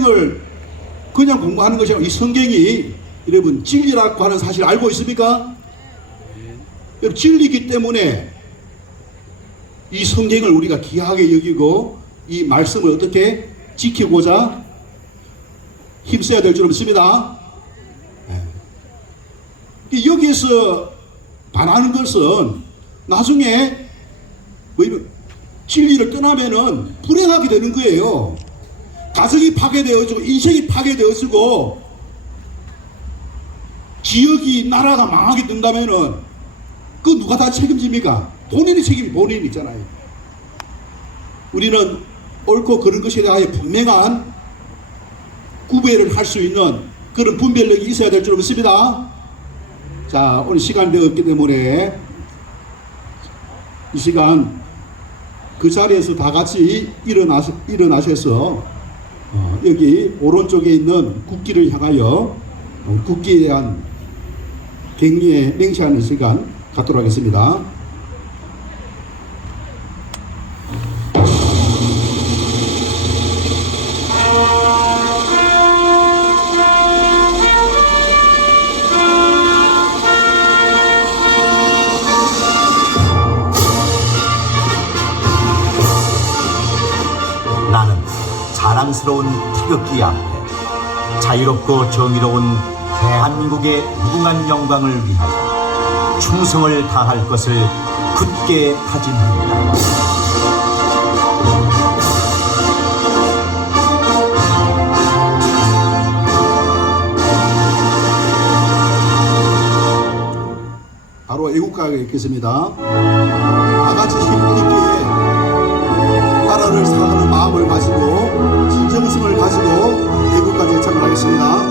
성경을 그냥 공부하는 것이 아니라 이 성경이 여러분 진리라고 하는 사실 알고 있습니까? 여러분 진리이기 때문에 이 성경을 우리가 귀하게 여기고 이 말씀을 어떻게 지키고자 힘써야 될 줄 믿습니다. 여기에서 반하는 것은 나중에 진리를 떠나면은 불행하게 되는 거예요. 가정이 파괴되어지고 인생이 파괴되어지고 지역이 나라가 망하게 된다면은 그 누가 다 책임집니까? 본인의 책임이 본인이 있잖아요. 우리는 옳고 그른 것에 대하여 분명한 구별을 할 수 있는 그런 분별력이 있어야 될 줄 믿습니다. 자, 오늘 시간이 없기 때문에 이 시간 그 자리에서 다 같이 일어나셔서 여기 오른쪽에 있는 국기를 향하여 국기에 대한 경의에 맹세하는 시간 갖도록 하겠습니다. 나는 자랑스러운 태극기 앞에 자유롭고 정의로운 대한민국의 무궁한 영광을 위하여 충성을 다할 것을 굳게 다짐합니다. 바로 애국가가 있겠습니다. 다같이 힘있게 나라를 사랑하는 마음을 가지고 진정성을 가지고 애국가 제창을 하겠습니다.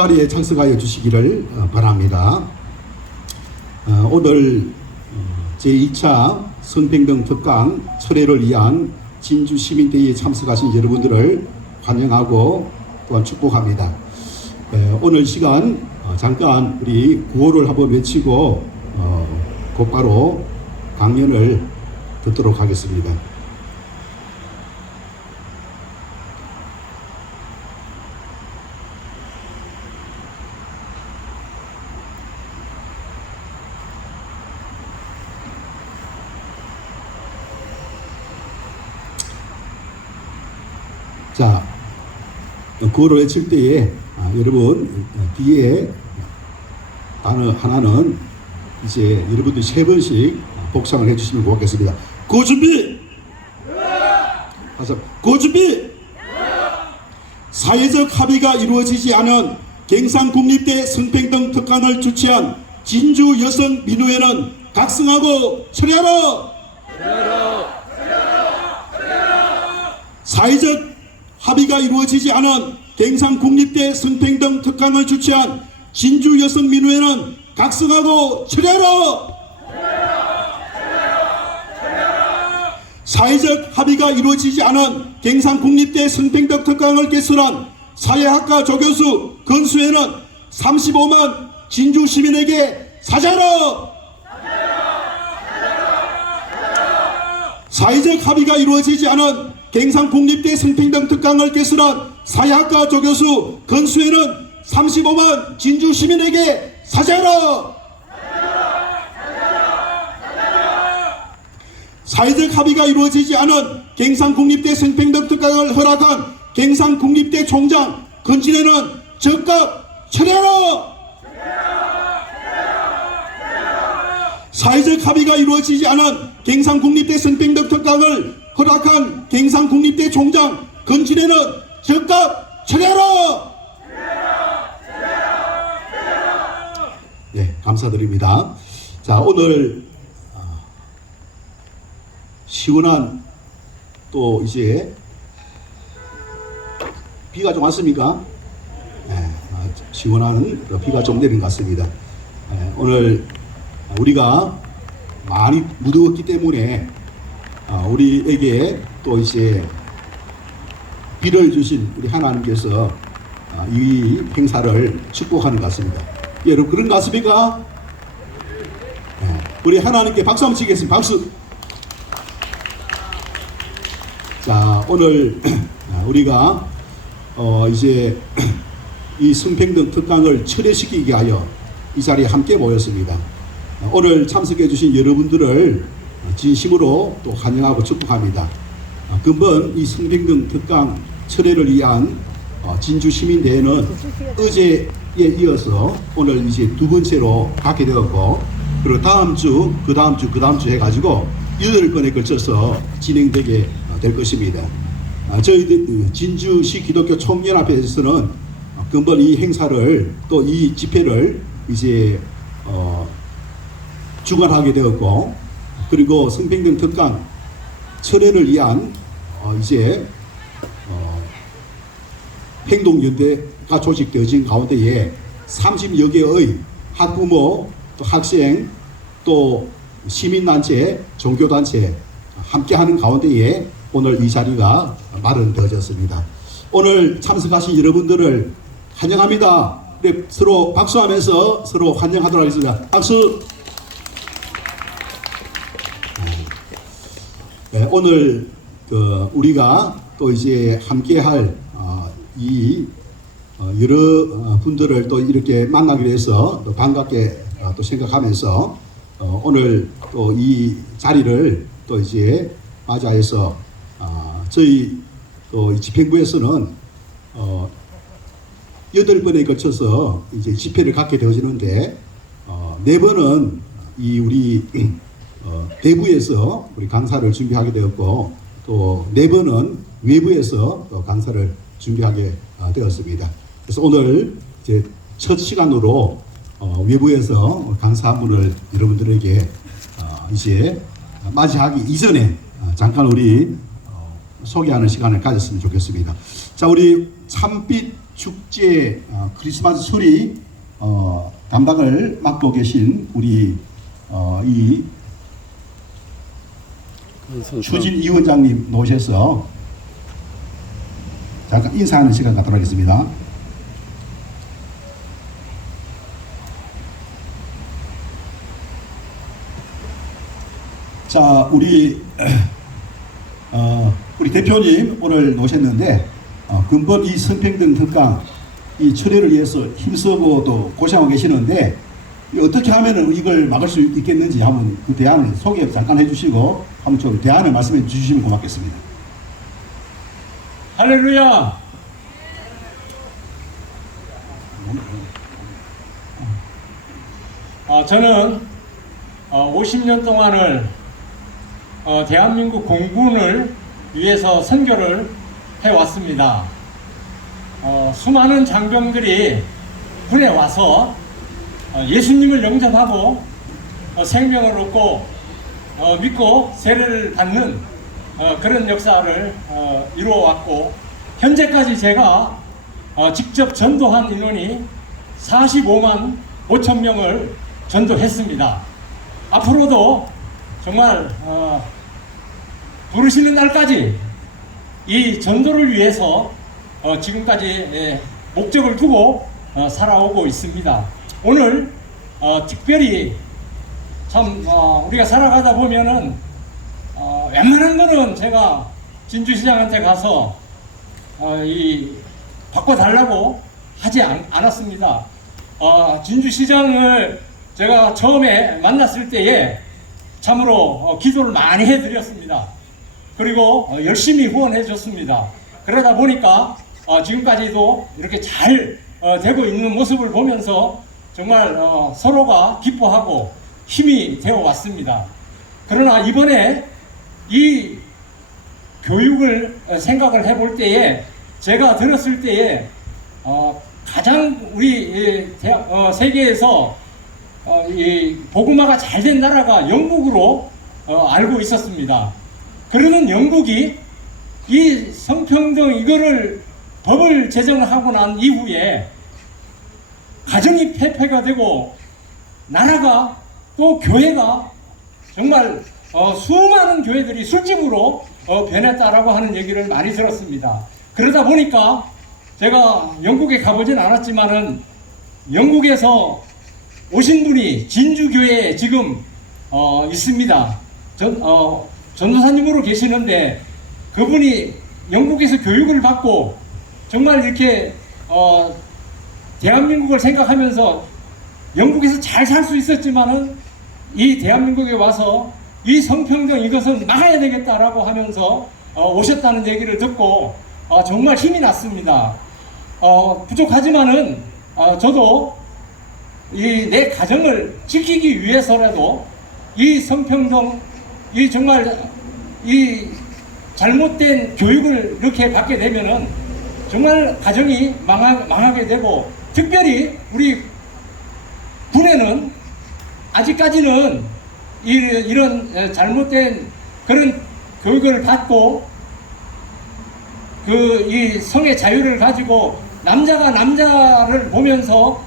자리에 참석하여 주시기를 바랍니다. 오늘 제2차 성평등 특강 철회를 위한 진주 시민대회에 참석하신 여러분들을 환영하고 또한 축복합니다. 오늘 시간 잠깐 우리 구호를 한번 외치고 곧바로 강연을 듣도록 하겠습니다. 자, 구호를 외칠 때에 여러분 뒤에 단어 하나는 이제 여러분들이 3번씩 복상을 해주시면 고맙겠습니다. 구호 준비! 구호 준비! 사회적 합의가 이루어지지 않은 경상국립대 성평등 특강을 주최한 진주 여성민우회는 각성하고 철회하라! 사회적 합의가 이루어지지 않은 경상국립대 성평등 특강을 주최한 진주 여성민우회는 각성하고 철회하라! 사회적 합의가 이루어지지 않은 경상국립대 성평등 특강을 개설한 사회학과 조교수 건수회는 35만 진주 시민에게 사죄하라! 사회적 합의가 이루어지지 않은 경상국립대 성평등 특강을 개설한 사회학과 조교수 건수회는 35만 진주 시민에게 사죄하라! 사회적 합의가 이루어지지 않은 경상국립대 성평등 특강을 허락한 경상국립대 총장 건진회는 즉각 철회하라! 사회적 합의가 이루어지지 않은 경상국립대 성평등 특강을 허락한 경상국립대 총장 건진회는 즉각 철회하라! 네, 감사드립니다. 자, 오늘 시원한 또 이제 비가 좀 왔습니까? 네, 시원한 비가 좀 내린 것 같습니다. 오늘 우리가 많이 무더웠기 때문에 우리에게 또 이제 비를 주신 우리 하나님께서 이 행사를 축복하는 것 같습니다. 여러분 그런 것 같습니까? 우리 하나님께 박수 한번 치겠습니다. 박수. 자, 오늘 우리가 이제 이 성평등 특강을 철회시키기 위하여 이 자리에 함께 모였습니다. 오늘 참석해 주신 여러분들을 진심으로 또 환영하고 축복합니다. 근본 이 성평등 특강 철회를 위한 진주 시민대회는 어제에 이어서 오늘 이제 2번째로 갖게 되었고, 그리고 다음 주, 그 다음 주 해가지고 8건에 걸쳐서 진행되게 될 것입니다. 저희들 진주시 기독교 총연합회에서는 근본 이 행사를 또 이 집회를 이제 주관하게 되었고, 그리고 성평등 특강 철회를 위한 이제 행동연대가 조직되어진 가운데에 30여 개의 학부모, 또 학생, 또 시민단체, 종교단체 함께하는 가운데에 오늘 이 자리가 마련되어졌습니다. 오늘 참석하신 여러분들을 환영합니다. 네, 서로 박수하면서 서로 환영하도록 하겠습니다. 박수! 네, 오늘 우리가 또 이제 함께할 이 여러 분들을 또 이렇게 만나게 돼서 또 반갑게 또 생각하면서 오늘 또 이 자리를 또 이제 맞이해서 저희 또 집행부에서는 8번에 걸쳐서 이제 집회를 갖게 되어지는데 4번은 이 우리 대부에서 우리 강사를 준비하게 되었고, 또 4번은 외부에서 또 강사를 준비하게 되었습니다. 그래서 오늘 이제 첫 시간으로 외부에서 강사 한 분을 여러분들에게 이제 맞이하기 이전에 잠깐 우리 소개하는 시간을 가졌으면 좋겠습니다. 자, 우리 참빛 축제 크리스마스 소리 담당을 맡고 계신 우리 이 추진 위원장님 모셔서 잠깐 인사하는 시간 갖도록 하겠습니다. 자, 우리 대표님 오늘 오셨는데 근본 이 성평등 특강 이 철회를 위해서 힘쓰고 또 고생하고 계시는데 어떻게 하면 이걸 막을 수 있겠는지 한번 그 대안을 소개 잠깐 해주시고 한번 좀 대안을 말씀해 주시면 고맙겠습니다. 할렐루야. 저는 50년 동안을 대한민국 공군을 위해서 선교를 해왔습니다. 수많은 장병들이 군에 와서 예수님을 영접하고 생명을 얻고 믿고 세례를 받는 그런 역사를 이루어왔고, 현재까지 제가 직접 전도한 인원이 45만 5천 명을 전도했습니다. 앞으로도 정말 부르시는 날까지 이 전도를 위해서 지금까지 목적을 두고 살아오고 있습니다. 오늘 특별히 참 우리가 살아가다 보면은 웬만한 거는 제가 진주시장한테 가서 바꿔달라고 하지 않았습니다. 진주시장을 제가 처음에 만났을 때에 참으로 기도를 많이 해드렸습니다. 그리고 열심히 후원해 줬습니다. 그러다 보니까 지금까지도 이렇게 잘 되고 있는 모습을 보면서 정말 서로가 기뻐하고 힘이 되어 왔습니다. 그러나 이번에 이 교육을 생각을 해볼 때에 제가 들었을 때에 가장 우리 세계에서 이 복음화가 잘 된 나라가 영국으로 알고 있었습니다. 그러는 영국이 이 성평등 이거를 법을 제정하고 난 이후에 가정이 폐폐가 되고 나라가 또 교회가 정말 수많은 교회들이 술집으로 변했다라고 하는 얘기를 많이 들었습니다. 그러다 보니까 제가 영국에 가보진 않았지만은 영국에서 오신 분이 진주교회에 지금 있습니다. 전도사님으로 계시는데 그분이 영국에서 교육을 받고 정말 이렇게 대한민국을 생각하면서 영국에서 잘 살 수 있었지만은 이 대한민국에 와서 이 성평등 이것은 막아야 되겠다라고 하면서 오셨다는 얘기를 듣고 정말 힘이 났습니다. 부족하지만은 저도 내 가정을 지키기 위해서라도 이 성평등 이 정말 이 잘못된 교육을 이렇게 받게 되면은 정말 가정이 망하게 되고, 특별히 우리 군에는 아직까지는 이런 잘못된 그런 교육을 받고 이 성의 자유를 가지고 남자가 남자를 보면서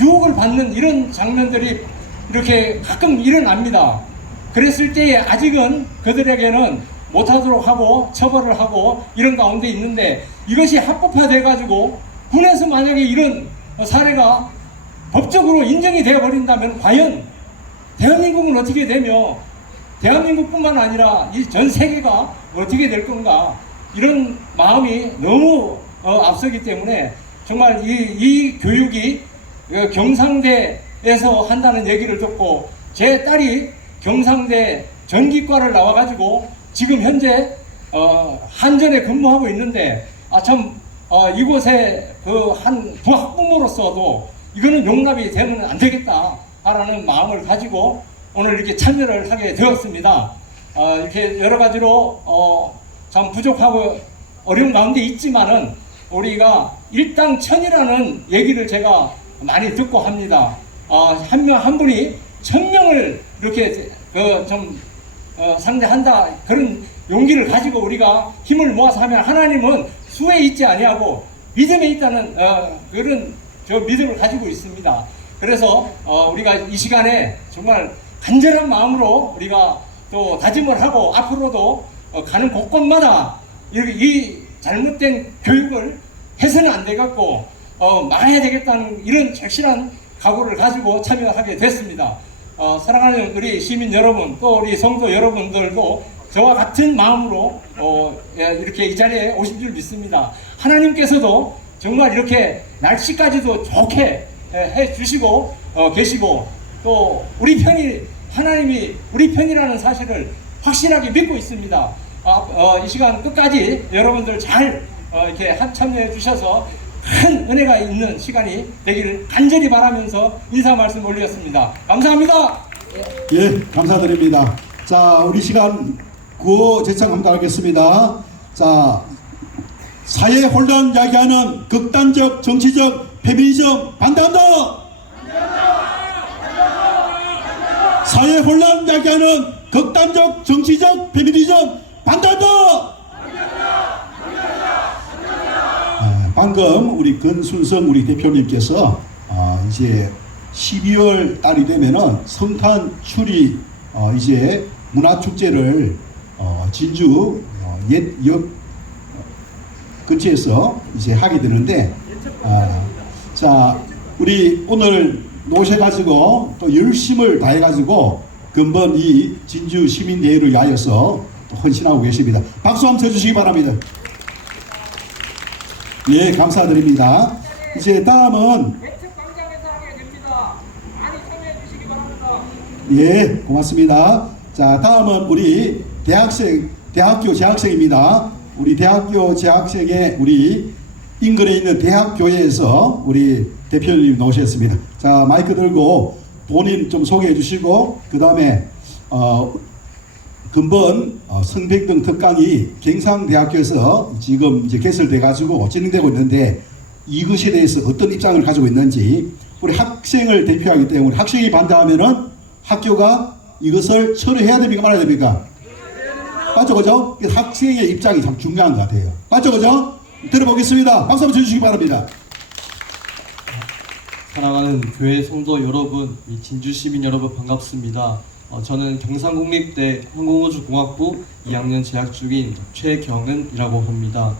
유혹을 받는 이런 장면들이 이렇게 가끔 일어납니다. 그랬을 때에 아직은 그들에게는 못하도록 하고 처벌을 하고 이런 가운데 있는데, 이것이 합법화돼 가지고 군에서 만약에 이런 사례가 법적으로 인정이 되어 버린다면 과연 대한민국은 어떻게 되며 대한민국뿐만 아니라 이 전 세계가 어떻게 될 건가, 이런 마음이 너무 앞서기 때문에 정말 이 교육이 경상대에서 한다는 얘기를 듣고, 제 딸이 경상대 전기과를 나와가지고 지금 현재 한전에 근무하고 있는데, 이곳에 한 부학부모로서도 이거는 용납이 되면 안 되겠다라는 마음을 가지고 오늘 이렇게 참여를 하게 되었습니다. 이렇게 여러 가지로 참 부족하고 어려운 가운데 있지만은 우리가 일당천이라는 얘기를 제가 많이 듣고 합니다. 한 명 한 분이 1000명을 이렇게 상대한다, 그런 용기를 가지고 우리가 힘을 모아서 하면 하나님은 수에 있지 아니하고 믿음에 있다는 그런 저 믿음을 가지고 있습니다. 그래서 우리가 이 시간에 정말 간절한 마음으로 우리가 또 다짐을 하고 앞으로도 가는 곳곳마다 이 잘못된 교육을 해서는 안 되겠고 막아야 되겠다는 이런 확실한 각오를 가지고 참여하게 됐습니다. 사랑하는 우리 시민 여러분, 또 우리 성도 여러분들도 저와 같은 마음으로 이렇게 이 자리에 오신 줄 믿습니다. 하나님께서도 정말 이렇게 날씨까지도 좋게 해 주시고 계시고, 또 우리 편이 하나님이 우리 편이라는 사실을 확실하게 믿고 있습니다. 이 시간 끝까지 여러분들 잘 이렇게 참여해 주셔서 큰 은혜가 있는 시간이 되기를 간절히 바라면서 인사 말씀 올렸습니다. 감사합니다. 예, 감사드립니다. 자, 우리 시간 구호 제창 한번 하겠습니다. 자, 사회 혼란 야기하는 극단적 정치적 페미니즘 반대한다. 사회 혼란 야기하는 극단적 정치적 페미니즘 반대한다. 방금 우리 근순성 우리 대표님께서 이제 12월 달이 되면은 성탄 추리 이제 문화축제를 진주 옛역 근처에서 이제 하게 되는데, 자, 우리 오늘 노셔가지고 또 열심을 다해가지고 근본 이 진주 시민대회를 위하여서 또 헌신하고 계십니다. 박수 한번 쳐주시기 바랍니다. 예, 감사드립니다. 이제 다음은 광장에서 하게 됩니다. 많이 참여해 주시기 바랍니다. 예, 고맙습니다. 자, 다음은 우리 대학교 재학생입니다. 우리 대학교 재학생의 우리 인근에 있는 대학교회에서 우리 대표님 나오셨습니다. 자, 마이크 들고 본인 좀 소개해 주시고, 그 다음에 근본 성평등 특강이 경상대학교에서 지금 이제 개설돼 가지고 진행되고 있는데, 이것에 대해서 어떤 입장을 가지고 있는지, 우리 학생을 대표하기 때문에 학생이 반대하면은 학교가 이것을 철회해야 됩니까 말아야 됩니까? 맞죠, 그죠? 학생의 입장이 참 중요한 것 같아요. 맞죠, 그죠? 들어보겠습니다. 박수 한번 쳐주시기 바랍니다. 사랑하는 교회 성도 여러분, 진주 시민 여러분 반갑습니다. 저는 경상국립대 항공우주공학부 2학년 재학 중인 최경은이라고 합니다.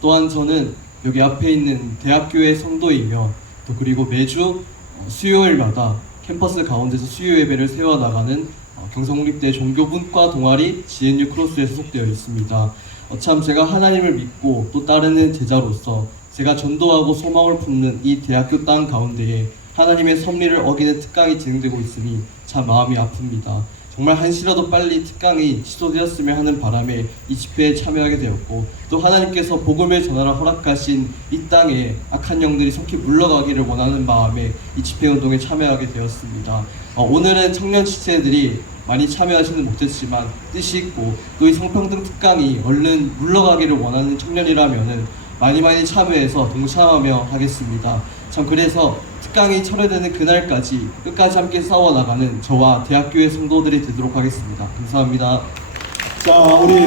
또한 저는 여기 앞에 있는 대학교의 성도이며, 또 그리고 매주 수요일마다 캠퍼스 가운데서 수요 예배를 세워나가는 경상국립대 종교분과 동아리 GNU 크로스에 소속되어 있습니다. 참 제가 하나님을 믿고 또 따르는 제자로서 제가 전도하고 소망을 품는 이 대학교 땅 가운데에 하나님의 섭리를 어기는 특강이 진행되고 있으니 참 마음이 아픕니다. 정말 한시라도 빨리 특강이 취소되었으면 하는 바람에 이 집회에 참여하게 되었고, 또 하나님께서 복음을 전하라 허락하신 이 땅에 악한 영들이 속히 물러가기를 원하는 마음에 이 집회 운동에 참여하게 되었습니다. 오늘은 청년 지체들이 많이 참여하지는 못했지만 뜻이 있고, 또 이 성평등 특강이 얼른 물러가기를 원하는 청년이라면은 많이 참여해서 동참하며 하겠습니다. 참 그래서 특강이 철회되는 그날까지 끝까지 함께 싸워나가는 저와 대학교의 성도들이 되도록 하겠습니다. 감사합니다. 자, 우리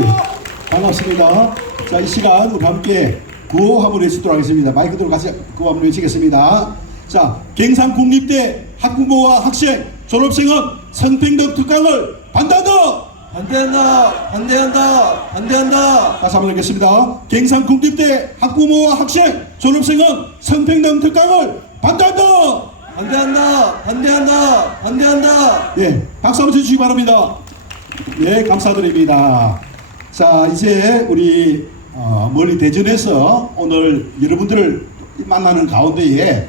반갑습니다. 자, 이 시간 우리 함께 구호 한번 외치도록 하겠습니다. 마이크 들고 같이 구호 한번 외치겠습니다. 자, 경상국립대 학부모와 학생, 졸업생은 성평등 특강을 반대한다! 반대한다! 반대한다! 반대한다! 다시 한번 읽겠습니다. 경상국립대 학부모와 학생, 졸업생은 성평등 특강을 반대한다! 반대한다! 반대한다! 반대한다! 예, 박수 한번 쳐주시기 바랍니다. 예, 감사드립니다. 자, 이제 우리 멀리 대전에서 오늘 여러분들을 만나는 가운데에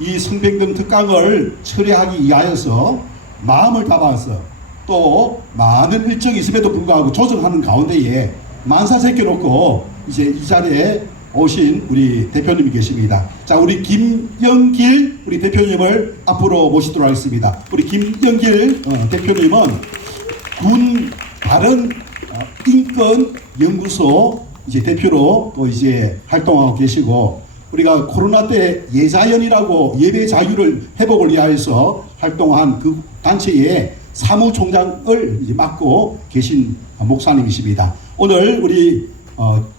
이 성평등 특강을 처리하기 위하여서 마음을 담아서 또 많은 일정이 있음에도 불구하고 조정하는 가운데에 만사 제껴놓고 이제 이 자리에 오신 우리 대표님이 계십니다. 자, 우리 김영길 우리 대표님을 앞으로 모시도록 하겠습니다. 우리 김영길 대표님은 군 다른 인권 연구소 이제 대표로 또 이제 활동하고 계시고, 우리가 코로나 때 예자연이라고 예배 자유를 회복을 위하여서 활동한 그 단체의 사무총장을 이제 맡고 계신 목사님이십니다. 오늘 우리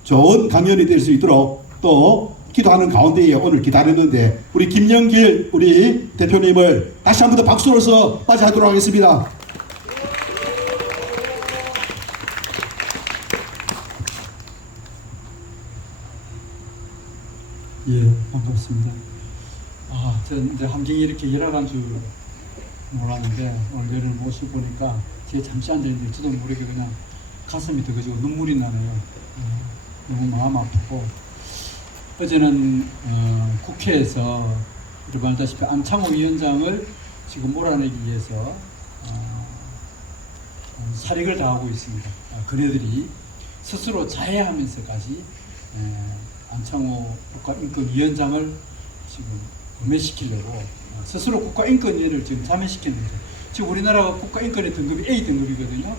좋은 강연이 될 수 있도록 또 기도하는 가운데에 오늘 기다렸는데 우리 김영길 우리 대표님을 다시 한 번 더 박수로서 맞이하도록 하겠습니다. 예, 반갑습니다. 저 이제 함경이 이렇게 열악한 줄 몰랐는데 오늘 여를 모시고 보니까 제가 잠시 앉아있는데 저도 모르게 그냥 가슴이 뜨거지고 눈물이 나네요. 너무 마음 아프고 어제는 국회에서 여러분 알다시피 안창호 위원장을 지금 몰아내기 위해서 살익을 다하고 있습니다. 그네들이 스스로 자해하면서까지 안창호 국가인권위원장을 지금 음해시키려고 스스로 국가인권위원회를 지금 자멸시켰는데 지금 우리나라가 국가인권의 등급이 A 등급이거든요.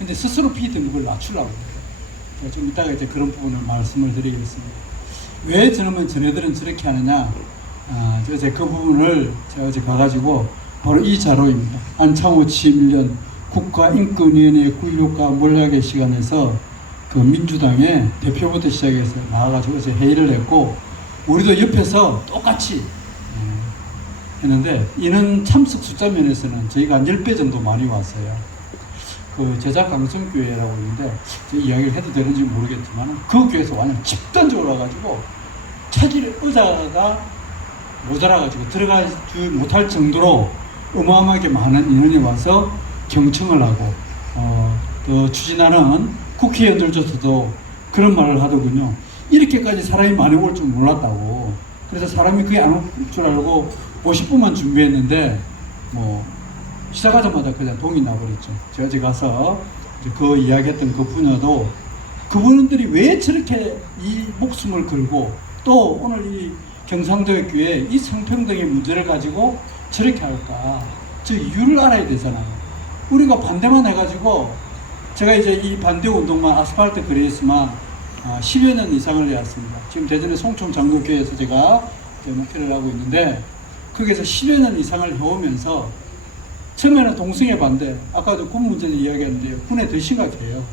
근데 스스로 B 등급을 낮추려고 제가 좀 이따가 이제 그런 부분을 말씀을 드리겠습니다. 왜 저놈은 저네들은 저렇게 하느냐? 제가 그 부분을 제가 어제 가가지고 바로 이 자료입니다. 안창호 취임 1년 국가인권위원회 굴욕과 몰락의 시간에서 그 민주당의 대표부터 시작해서 나와가지고 어제 회의를 했고 우리도 옆에서 똑같이 했는데 이는 참석 숫자 면에서는 저희가 한 10배 정도 많이 왔어요. 그 제자강성교회라고 있는데 이야기를 해도 되는지 모르겠지만 그 교회에서 완전 집단적으로 와가지고 차질 의자가 모자라가지고 들어가지 못할 정도로 어마어마하게 많은 인원이 와서 경청을 하고 또 추진하는 국회의원들조차도 그런 말을 하더군요. 이렇게까지 사람이 많이 올 줄 몰랐다고. 그래서 사람이 그게 안 올 줄 알고 50분만 준비했는데 뭐 시작하자마자 그냥 동이 나버렸죠. 제가 어제 가서 그 이야기했던 그 분야도 그분들이 왜 저렇게 이 목숨을 걸고 또 오늘 이 경상도의 교회 이 성평등의 문제를 가지고 저렇게 할까? 저 이유를 알아야 되잖아요. 우리가 반대만 해가지고 제가 이제 이 반대 운동만 아스팔트 그레이스만 10여 년 이상을 해왔습니다. 지금 대전의 송촌 장로교회에서 제가 목회를 하고 있는데 거기에서 10여 년 이상을 해오면서 처음에는 동성애 반대, 아까도 군 문제를 이야기했는데요. 군에 더 심각해요.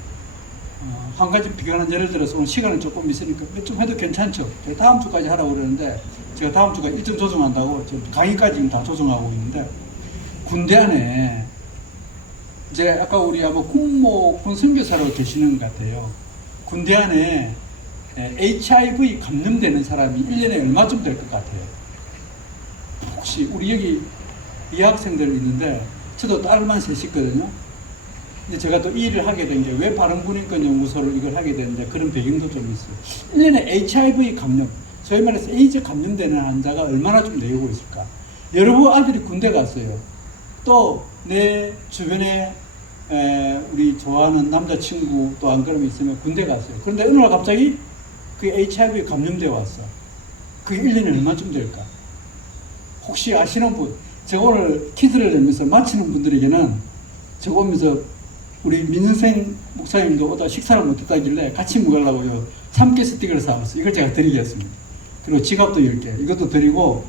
한 가지 비관한 예를 들어서 오늘 시간은 조금 있으니까 좀 해도 괜찮죠. 제가 다음 주까지 하라고 그러는데 제가 다음 주가 일정 조정한다고 지금 강의까지 지금 다 조정하고 있는데 군대 안에 이제 아까 우리 아마 군 선교사로 계시는 것 같아요. 군대 안에 HIV 감염되는 사람이 1년에 얼마쯤 될 것 같아요? 혹시 우리 여기 이학생들 있는데 저도 딸만 셋 있거든요. 이제 제가 또 이 일을 하게 된 게 왜 바른군인권 연구소를 이걸 하게 됐는데 그런 배경도 좀 있어요. 1년에 HIV 감염, 소위 말해서 에이즈 감염되는 환자가 얼마나 좀 내오고 있을까? 여러분 아들이 군대 갔어요. 또 내 주변에 우리 좋아하는 남자친구 또 안 그러면 있으면 군대 갔어요. 그런데 어느 날 갑자기 그 HIV 감염돼 왔어. 그게 1년에 얼마쯤 될까? 혹시 아시는 분? 제가 오늘 퀴즈를 내면서 마치는 분들에게는 제가 오면서 우리 민은생 목사님도 오다 식사를 못했다길래 같이 먹으려고요. 3개 스틱을 사왔어요. 이걸 제가 드리겠습니다. 그리고 지갑도 10개. 이것도 드리고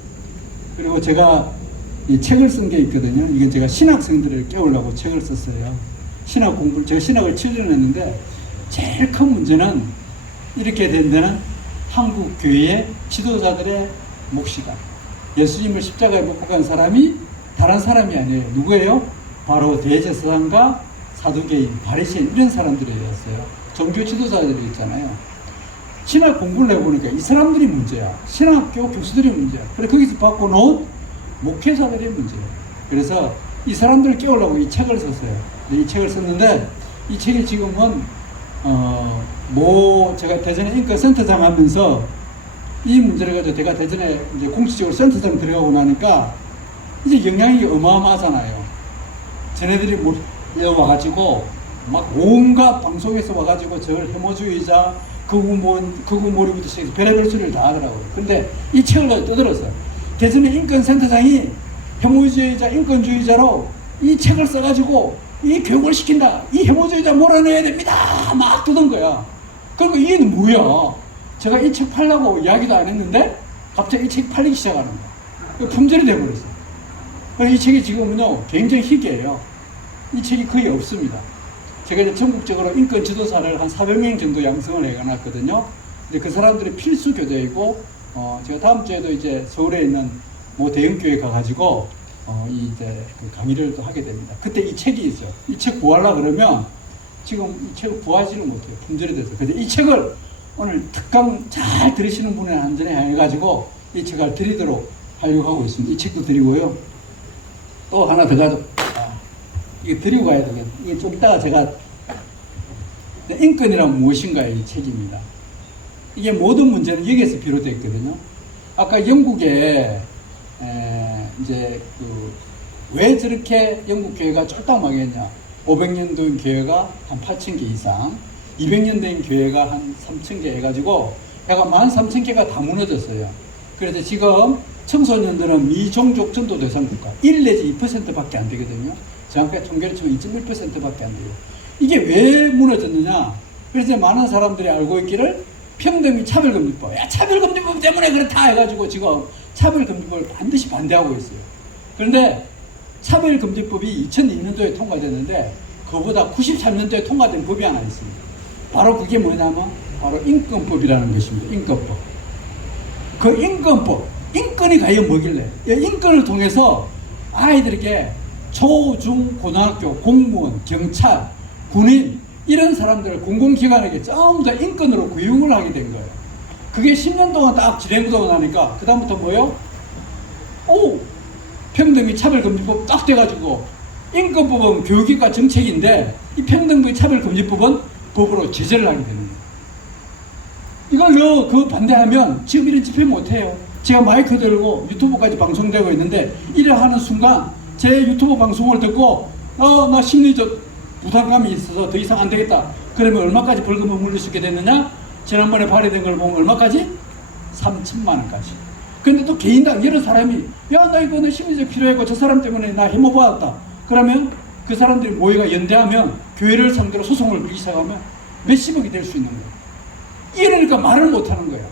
그리고 제가 이 책을 쓴 게 있거든요. 이건 제가 신학생들을 깨우려고 책을 썼어요. 신학 공부를, 제가 신학을 7년 했는데 제일 큰 문제는 이렇게 된 데는 한국 교회의 지도자들의 몫이다. 예수님을 십자가에 못 박은 사람이 다른 사람이 아니에요. 누구예요? 바로 대제사장과 사두개인, 바리새인 이런 사람들이었어요. 종교 지도자들이 있잖아요. 신학 공부를 해보니까 이 사람들이 문제야. 신학교 교수들이 문제야. 그래서 거기서 받고 놓은 목회자들이 문제예요. 그래서 이 사람들을 깨우려고 이 책을 썼어요. 이 책을 썼는데 이 책이 지금은 제가 대전에 인권센터장 하면서 이 문제를 가지고 제가 대전에 이제 공식적으로 센터장 들어가고 나니까 이제 영향이 어마어마하잖아요. 쟤네들이 와가지고 막 온갖 방송에서 와가지고 저를 혐오주의자, 극우몰이부터 시작해서 별의별 소리를 다 하더라고요. 근데 이 책을 가지고 떠들었어요. 대전의 인권센터장이 혐오주의자, 인권주의자로 이 책을 써가지고 이 교육을 시킨다. 이 혐오주의자 몰아내야 됩니다. 막 뜨던 거야. 그러니까 이게 뭐야? 제가 이 책 팔려고 이야기도 안 했는데 갑자기 이 책이 팔리기 시작하는 거야. 품절이 돼버렸어요. 이 책이 지금은요 굉장히 희귀해요. 이 책이 거의 없습니다. 제가 이제 전국적으로 인권 지도사를 한 400명 정도 양성을 해놨거든요. 근데 그 사람들이 필수 교재이고 제가 다음 주에도 이제 서울에 있는 모 대형교회 가가지고 이제 그 강의를 또 하게 됩니다. 그때 이 책이 있어요. 이 책 구하려 그러면 지금 이 책을 구하지는 못해요. 품절이 돼서. 근데 이 책을 오늘 특강 잘 들으시는 분에 한전에 해가지고 이 책을 드리도록 하려고 하고 있습니다. 이 책도 드리고요. 또 하나 더 가져. 이거 드리고 가야 되겠네. 이게 좀 이따가 제가 인권이란 무엇인가의 이 책입니다. 이게 모든 문제는 여기에서 비롯되어 있거든요. 아까 영국에 이제 왜 저렇게 영국 교회가 쫄딱 망했냐? 500년 된 교회가 한 8,000개 이상, 200년 된 교회가 한 3,000개 해가지고 약간 13,000개가 다 무너졌어요. 그래서 지금 청소년들은 미종족 전도 대상 국가 1 내지 2%밖에 안 되거든요. 정확하게 통계를 치면 2.1%밖에 안 돼요. 이게 왜 무너졌느냐? 그래서 많은 사람들이 알고 있기를 평등이 차별금지법, 야 차별금지법 때문에 그렇다 해가지고 지금 차별금지법을 반드시 반대하고 있어요. 그런데 차별금지법이 2002년도에 통과됐는데 그보다 93년도에 통과된 법이 하나 있습니다. 바로 그게 뭐냐면 바로 인권법이라는 것입니다. 인권법. 그 인권법, 인권이 과연 뭐길래? 이 인권을 통해서 아이들에게 초, 중, 고등학교, 공무원, 경찰, 군인 이런 사람들을 공공기관에게 전부 다 인권으로 구용을 하게 된 거예요. 그게 10년 동안 딱 진행되고 나니까 그 다음부터 뭐요? 평등의 차별금지법 딱 돼가지고 인권법은 교육과 정책인데 이 평등의 차별금지법은 법으로 제재를 하게 되는 거예요. 이걸 그 반대하면 지금 이런 집회 못해요. 제가 마이크 들고 유튜브까지 방송되고 있는데 이래 하는 순간 제 유튜브 방송을 듣고 나 심리적 부담감이 있어서 더 이상 안 되겠다. 그러면 얼마까지 벌금을 물릴 수 있게 됐느냐? 지난번에 발의된 걸 보면 얼마까지? 3천만 원까지. 근데 또 개인당 여러 사람이 나 이거는 심리적 필요했고 저 사람 때문에 나 해못 받았다. 그러면 그 사람들이 모여가 연대하면 교회를 상대로 소송을 걸기 시작하면 몇십억이 될 수 있는 거예요. 이러니까 말을 못 하는 거예요.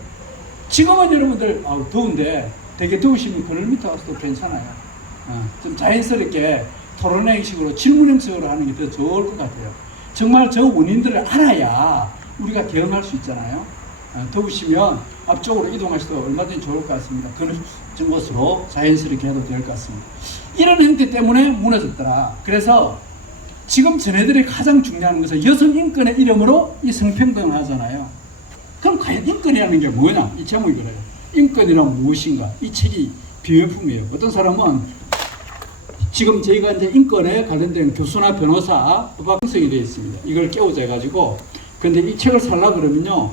지금은 여러분들 더운데 되게 더우시면 그늘 밑에 가서도 괜찮아요. 좀 자연스럽게 토론 형식으로 질문 형식으로 하는 게 더 좋을 것 같아요. 정말 저 원인들을 알아야 우리가 대응할 수 있잖아요. 더우시면 앞쪽으로 이동하셔도 얼마든지 좋을 것 같습니다. 그런 곳으로 자연스럽게 해도 될 것 같습니다. 이런 형태 때문에 무너졌더라. 그래서 지금 전애들이 가장 중요한 것은 여성 인권의 이름으로 이 성평등을 하잖아요. 그럼 과연 인권이라는 게 뭐냐? 이 제목이 그래요. 인권이란 무엇인가? 이 책이 비명품이에요. 어떤 사람은 지금 저희가 이제 인권에 관련된 교수나 변호사 법학 형성이 되어 있습니다. 이걸 깨우자 해가지고. 근데 이 책을 살라 그러면요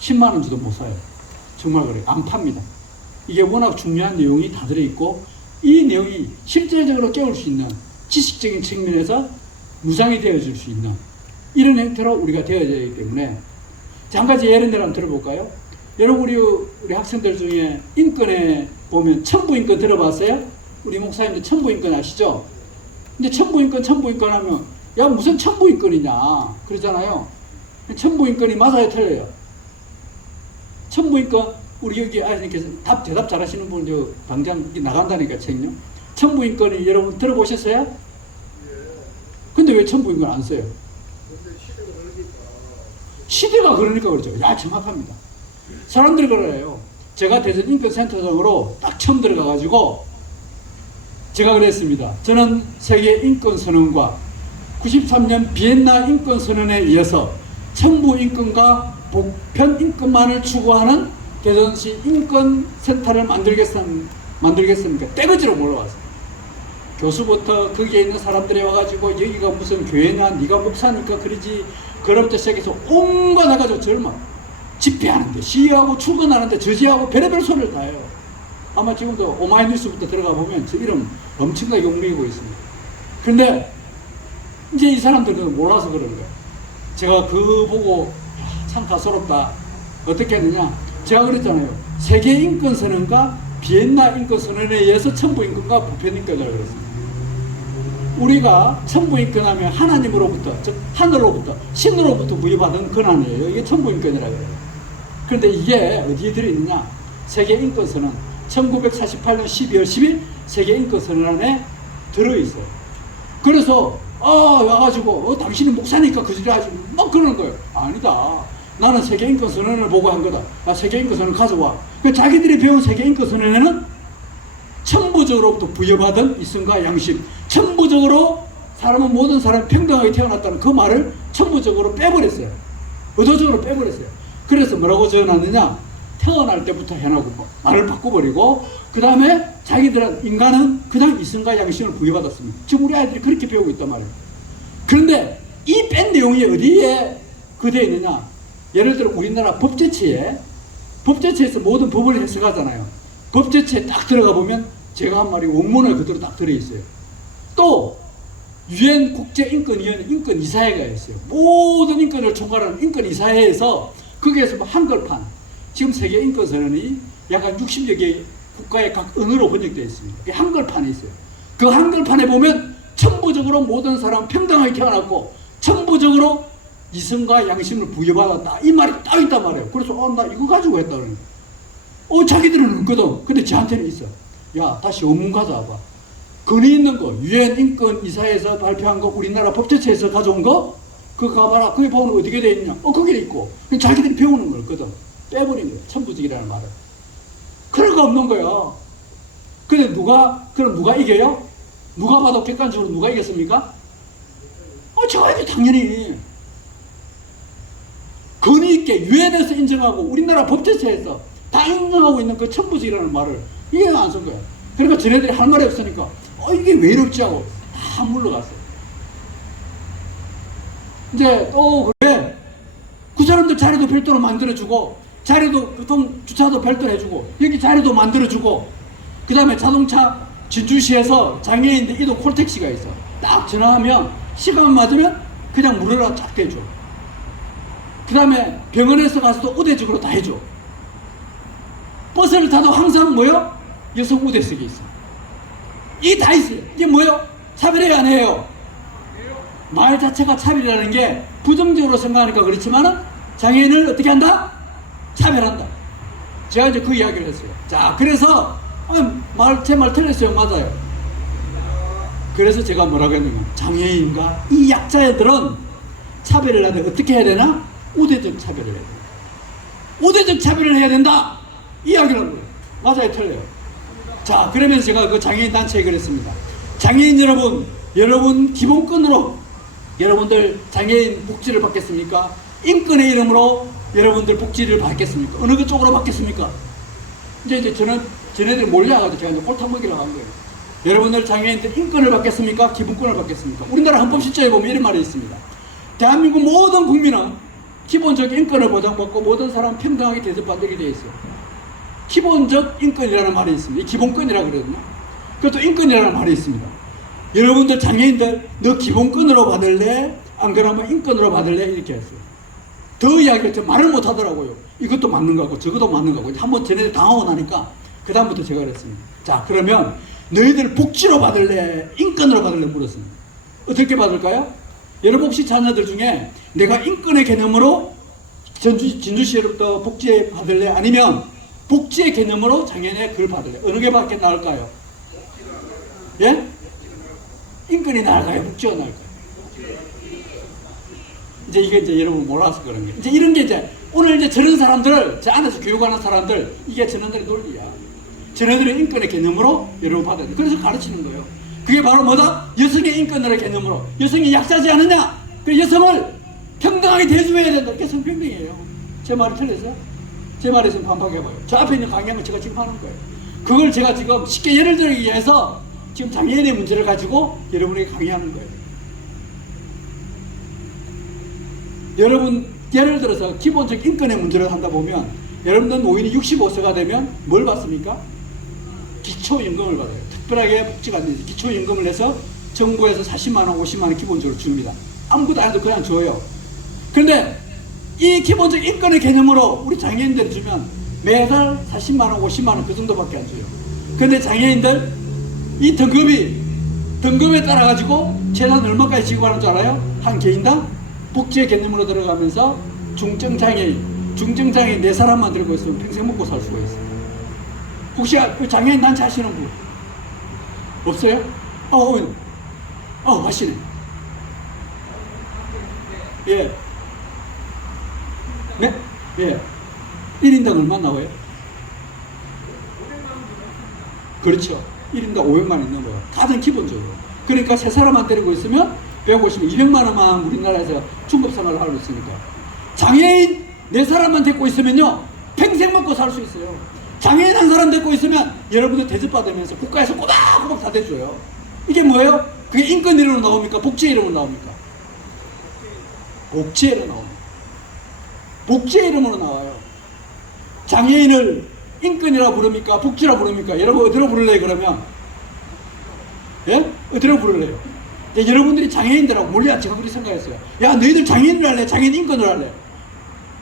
10만 원주도 못 사요. 정말 그래요. 안 팝니다. 이게 워낙 중요한 내용이 다 들어있고 이 내용이 실질적으로 깨울 수 있는 지식적인 측면에서 무장이 되어줄 수 있는 이런 형태로 우리가 되어야 되기 때문에 자, 한 가지 예를 들어 한번 들어볼까요? 여러분 우리 학생들 중에 인권에 보면 천부인권 들어봤어요? 우리 목사님들 천부인권 아시죠? 근데 천부인권 하면 야 무슨 천부인권이냐 그러잖아요. 천부인권이 맞아요 틀려요? 천부인권 우리 여기 아저씨께서 대답 잘하시는 분 당장 나간다니까 책요. 천부인권이 여러분 들어보셨어요? 근데 왜 천부인권 안 써요? 시대가 그러니까 그렇죠. 야 정확합니다. 사람들이 그래요. 제가 대전 인권센터장으로 딱 처음 들어가가지고 제가 그랬습니다. 저는 세계 인권선언과 93년 비엔나 인권선언에 이어서 천부인권과 보편인권만을 추구하는 대전시 인권센터를 만들겠습니까? 떼거지로 몰려왔어요. 교수부터 거기에 있는 사람들이 와가지고 여기가 무슨 교회냐 네가 목사니까 그러지 그럼부터 시작해서 온갖 해가지고 절망 집회하는데 시위하고 출근하는데 저지하고 별의별 소리를 다 해요. 아마 지금도 오마이뉴스부터 들어가 보면 저 이름 엄청나게 욕먹이고 있습니다. 그런데 이제 이 사람들은 몰라서 그런 거예요. 제가 그거 보고 참 가소롭다. 어떻게 했느냐 제가 그랬잖아요. 세계인권선언과 비엔나 인권선언에 의해서 천부인권과 보편인권이라고 그랬습니다. 우리가 천부인권하면 하나님으로부터 즉 하늘로부터 신으로부터 부여받은 권한이에요. 이게 천부인권이라고 해요. 그런데 이게 어디에 들어있느냐 세계인권선언 1948년 12월 10일 세계인권선언 안에 들어있어요. 그래서 와가지고 당신이 목사니까 그 소리 하지 막 그러는 거예요. 아니다. 나는 세계인권선언을 보고 한 거다. 나 세계인권선언을 가져와. 그 자기들이 배운 세계인권선언에는 천부적으로부터 부여받은 이성과 양심, 천부적으로 사람은 모든 사람이 평등하게 태어났다는 그 말을 천부적으로 빼버렸어요. 의도적으로 빼버렸어요. 그래서 뭐라고 적어놨느냐? 태어날 때부터 해놔고 말을 바꿔버리고, 그 다음에 자기들은 인간은 그냥 이성과 양심을 부여받았습니다. 지금 우리 아이들이 그렇게 배우고 있단 말이에요. 그런데 이 뺀 내용이 어디에 그대어 있느냐? 예를 들어 우리나라 법제처에서 모든 법을 해석하잖아요. 법제처에 딱 들어가 보면 제가 한 말이 원문을 그대로 딱 들어있어요. 또 유엔 국제인권위원회 인권이사회가 있어요. 모든 인권을 총괄하는 인권이사회에서 거기에서 뭐 한글판, 지금 세계인권선언이 약 한 60여 개 국가의 각 언어로 번역되어 있습니다. 이 한글판이 있어요. 그 한글판에 보면 천부적으로 모든 사람 평등하게 태어났고 천부적으로 이성과 양심을 부여받았다. 이 말이 딱 있단 말이에요. 그래서 나 이거 가지고 했다 그러는 거예요. 자기들은 없거든. 근데 저한테는 있어. 야, 다시 원문 가져와봐. 근위 있는 거, 유엔 인권이사회에서 발표한 거, 우리나라 법제처에서 가져온 거, 그거 가봐라. 거기 보면 어떻게 돼 있냐? 거기에 있고. 자기들이 배우는 거거든. 빼버린 거예요. 천부적이라는 말을. 그럴 거 없는 거야. 근데 그럼 누가 이겨요? 누가 봐도 객관적으로 누가 이겼습니까? 저희도 당연히. 근위 있게 유엔에서 인정하고 우리나라 법제처에서 다 인정하고 있는 그 천부적이라는 말을 이게 안 쓴 거야. 그러니까 쟤네들이 할 말이 없으니까 이게 왜 이렇지 하고 다 물러갔어요. 이제 또 그래 그 사람들 자리도 별도로 만들어주고 자리도 교통 주차도 별도로 해주고 여기 자리도 만들어주고 그 다음에 자동차 진주시에서 장애인들 이동 콜택시가 있어. 딱 전화하면 시간 맞으면 그냥 물어라 쫙 대줘. 그 다음에 병원에서 가서도 우대적으로 다 해줘. 버스를 타도 항상 뭐요? 여성 우대석이 있어. 이게 다 있어요. 이게 뭐요? 차별해요, 안 해요? 말 자체가 차별이라는 게 부정적으로 생각하니까 그렇지만은 장애인을 어떻게 한다? 차별한다. 제가 이제 그 이야기를 했어요. 자, 그래서 제 말 틀렸어요. 맞아요. 그래서 제가 뭐라고 했냐면 장애인과 이 약자애들은 차별을 하되 어떻게 해야 되나? 우대적 차별을 해야 된다. 우대적 차별을 해야 된다. 이야기를 한 거예요. 맞아요, 틀려요. 자, 그러면 제가 그 장애인 단체에 그랬습니다. 장애인 여러분 기본권으로 여러분들 장애인 복지를 받겠습니까? 인권의 이름으로 여러분들 복지를 받겠습니까? 어느 쪽으로 받겠습니까? 이제 저는 쟤네들이 몰려가지고 제가 이제 꼴탕 먹이라고 한 거예요. 여러분들 장애인들 인권을 받겠습니까? 기본권을 받겠습니까? 우리나라 헌법 10조에 보면 이런 말이 있습니다. 대한민국 모든 국민은 기본적 인권을 보장받고 모든 사람 평등하게 대접받게 되어 있어요. 기본적 인권이라는 말이 있습니다. 기본권이라고 그러거든요. 그것도 인권이라는 말이 있습니다. 여러분들 장애인들 너 기본권으로 받을래? 안 그러면 인권으로 받을래? 이렇게 했어요. 더 이야기를 말을 못 하더라고요. 이것도 맞는 거고 저것도 맞는 거고 한번 쟤네들 당하고 나니까 그 다음부터 제가 그랬습니다. 자, 그러면 너희들 복지로 받을래? 인권으로 받을래? 물었습니다. 어떻게 받을까요? 여러분 혹시 자녀들 중에 내가 인권의 개념으로 진주시로부터 복지에 받을래? 아니면 복지의 개념으로 장애인의 그걸 받을래? 어느 게 밖에 나을까요? 예? 인권이 나을까요? 복지가 나을까요? 이제 이게 이제 여러분 몰라서 그런 게 이제 이런 게 이제 오늘 이제 저런 사람들을 제 안에서 교육하는 사람들 이게 저놈들의 논리야. 저놈들의 인권의 개념으로 여러분 받아야 돼. 그래서 가르치는 거예요. 그게 바로 뭐다? 여성의 인권의 개념으로 여성이 약자지 않느냐? 그 여성을 평등하게 대접해야 된다. 그게 성평등이에요. 제 말이 틀려서? 제 말에 좀 반박해봐요. 저 앞에 있는 강의한 거 제가 지금 하는 거예요. 그걸 제가 지금 쉽게 예를 들기 위해서 지금 장애인의 문제를 가지고 여러분에게 강의하는 거예요. 여러분 예를 들어서 기본적 인권의 문제를 한다 보면 여러분들 노인이 65세가 되면 뭘 받습니까? 기초임금을 받아요. 특별하게 복지가 안 되죠. 기초임금을 내서 정부에서 40만원, 50만원 기본적으로 줍니다. 아무것도 안 해도 그냥 줘요. 그런데 이 기본적 인권의 개념으로 우리 장애인들 주면 매달 40만원, 50만원 그 정도밖에 안 줘요. 그런데 장애인들 이 등급에 따라 가지고 재산 얼마까지 지급하는 줄 알아요? 한 개인당 복지의 개념으로 들어가면서 중증장애인 4사람만 들고 있으면 평생 먹고 살 수가 있어요. 혹시 장애인 단체 하시는 분? 없어요? 하시네. 예. 네? 예. 1인당 얼마 나와요? 그렇죠. 1인당 500만 원 넘어요. 가장 기본적으로. 그러니까 세 사람만 데리고 있으면 150만, 200만 원만 우리나라에서 중급 생활을 하고 있으니까. 장애인 4사람만 데리고 있으면요, 평생 먹고 살 수 있어요. 장애인 1사람 데리고 있으면 여러분들 대접받으면서 국가에서 꼬박꼬박 다 대줘요. 이게 뭐예요? 그게 인권 이름으로 나옵니까? 복지 이름으로 나옵니까? 복지 이름으로 나옵니다. 복지 이름으로 나와요. 장애인을 인권이라고 부릅니까? 복지라고 부릅니까? 여러분 어디로 부를래요 그러면? 예? 어디로 부를래요? 여러분들이 장애인들하고 몰려 지금 우리 생각했어요. 야 너희들 장애인을 할래? 장애인 인권을 할래?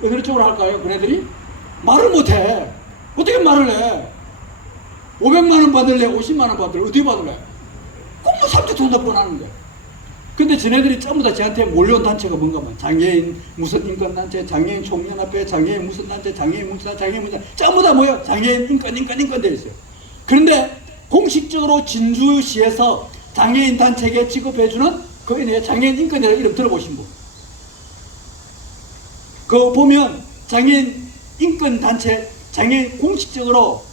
어느 쪽으로 할까요? 그네들이? 말을 못해. 어떻게 말을 해? 500만 원 받을래? 50만 원 받을래? 어디 받을래? 꼭뭐 3대 돈다 뻔하는 거야. 근데 쟤네들이 전부 다 저한테 몰려온 단체가 뭔가 면 장애인 무슨 인권단체, 장애인 총연합회, 장애인 무슨 단체, 장애인 무슨 단체, 장애인 무슨 단체, 전부 다 뭐예요? 장애인 인권 돼 있어요. 그런데 공식적으로 진주시에서 장애인 단체에 지급해주는 그 장애인 인권이라는 이름 들어보신 분? 그거 보면 장애인 인권 단체, 장애인 공식적으로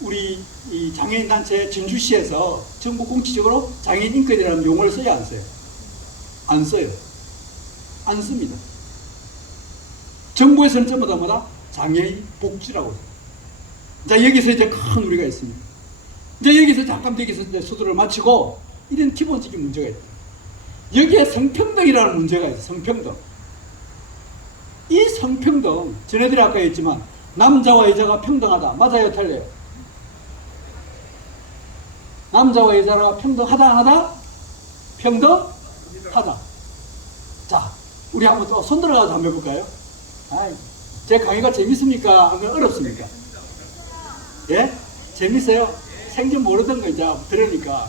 우리 이 장애인 단체 진주시에서 정부 공식적으로 장애인 인권이라는 용어를 써야 안 써요? 안 써요. 안 씁니다. 정부에서는 전부 다 뭐다? 장애인 복지라고 해요. 자, 여기서 이제 큰 우리가 있습니다. 이제 여기서 잠깐 여기서 이제 수도를 마치고 이런 기본적인 문제가 있다. 여기에 성평등이라는 문제가 있어요. 성평등. 이 성평등, 전에들이 아까 했지만 남자와 여자가 평등하다. 맞아요? 틀려요? 남자와 여자가 평등하다 안 하다? 평등하다. 자, 우리 한번 또 손 들어가서 한번 해볼까요? 아이, 제 강의가 재밌습니까? 아니면 어렵습니까? 예? 재밌어요? 생전 모르던 거 이제 들으니까.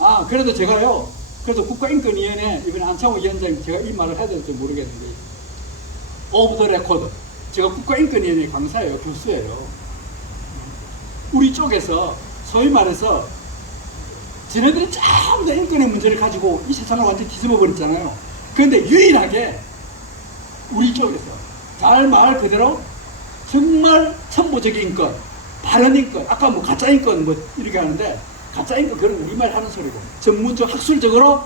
아, 그래도 제가요, 그래도 국가인권위원회 이번에 안창호 위원장님 제가 이 말을 해야 될지 모르겠는데, 오브 더 레코드. 제가 국가인권위원회 강사예요, 교수예요. 우리 쪽에서 소위 말해서 쟤네들이 전부 다 인권의 문제를 가지고 이 세상을 완전히 뒤집어 버렸잖아요. 그런데 유일하게 우리 쪽에서 잘 말 그대로 정말 천보적인 인권, 바른 인권, 아까 뭐 가짜 인권 뭐 이렇게 하는데 가짜 인권 그런 우리말 하는 소리고 전문적 학술적으로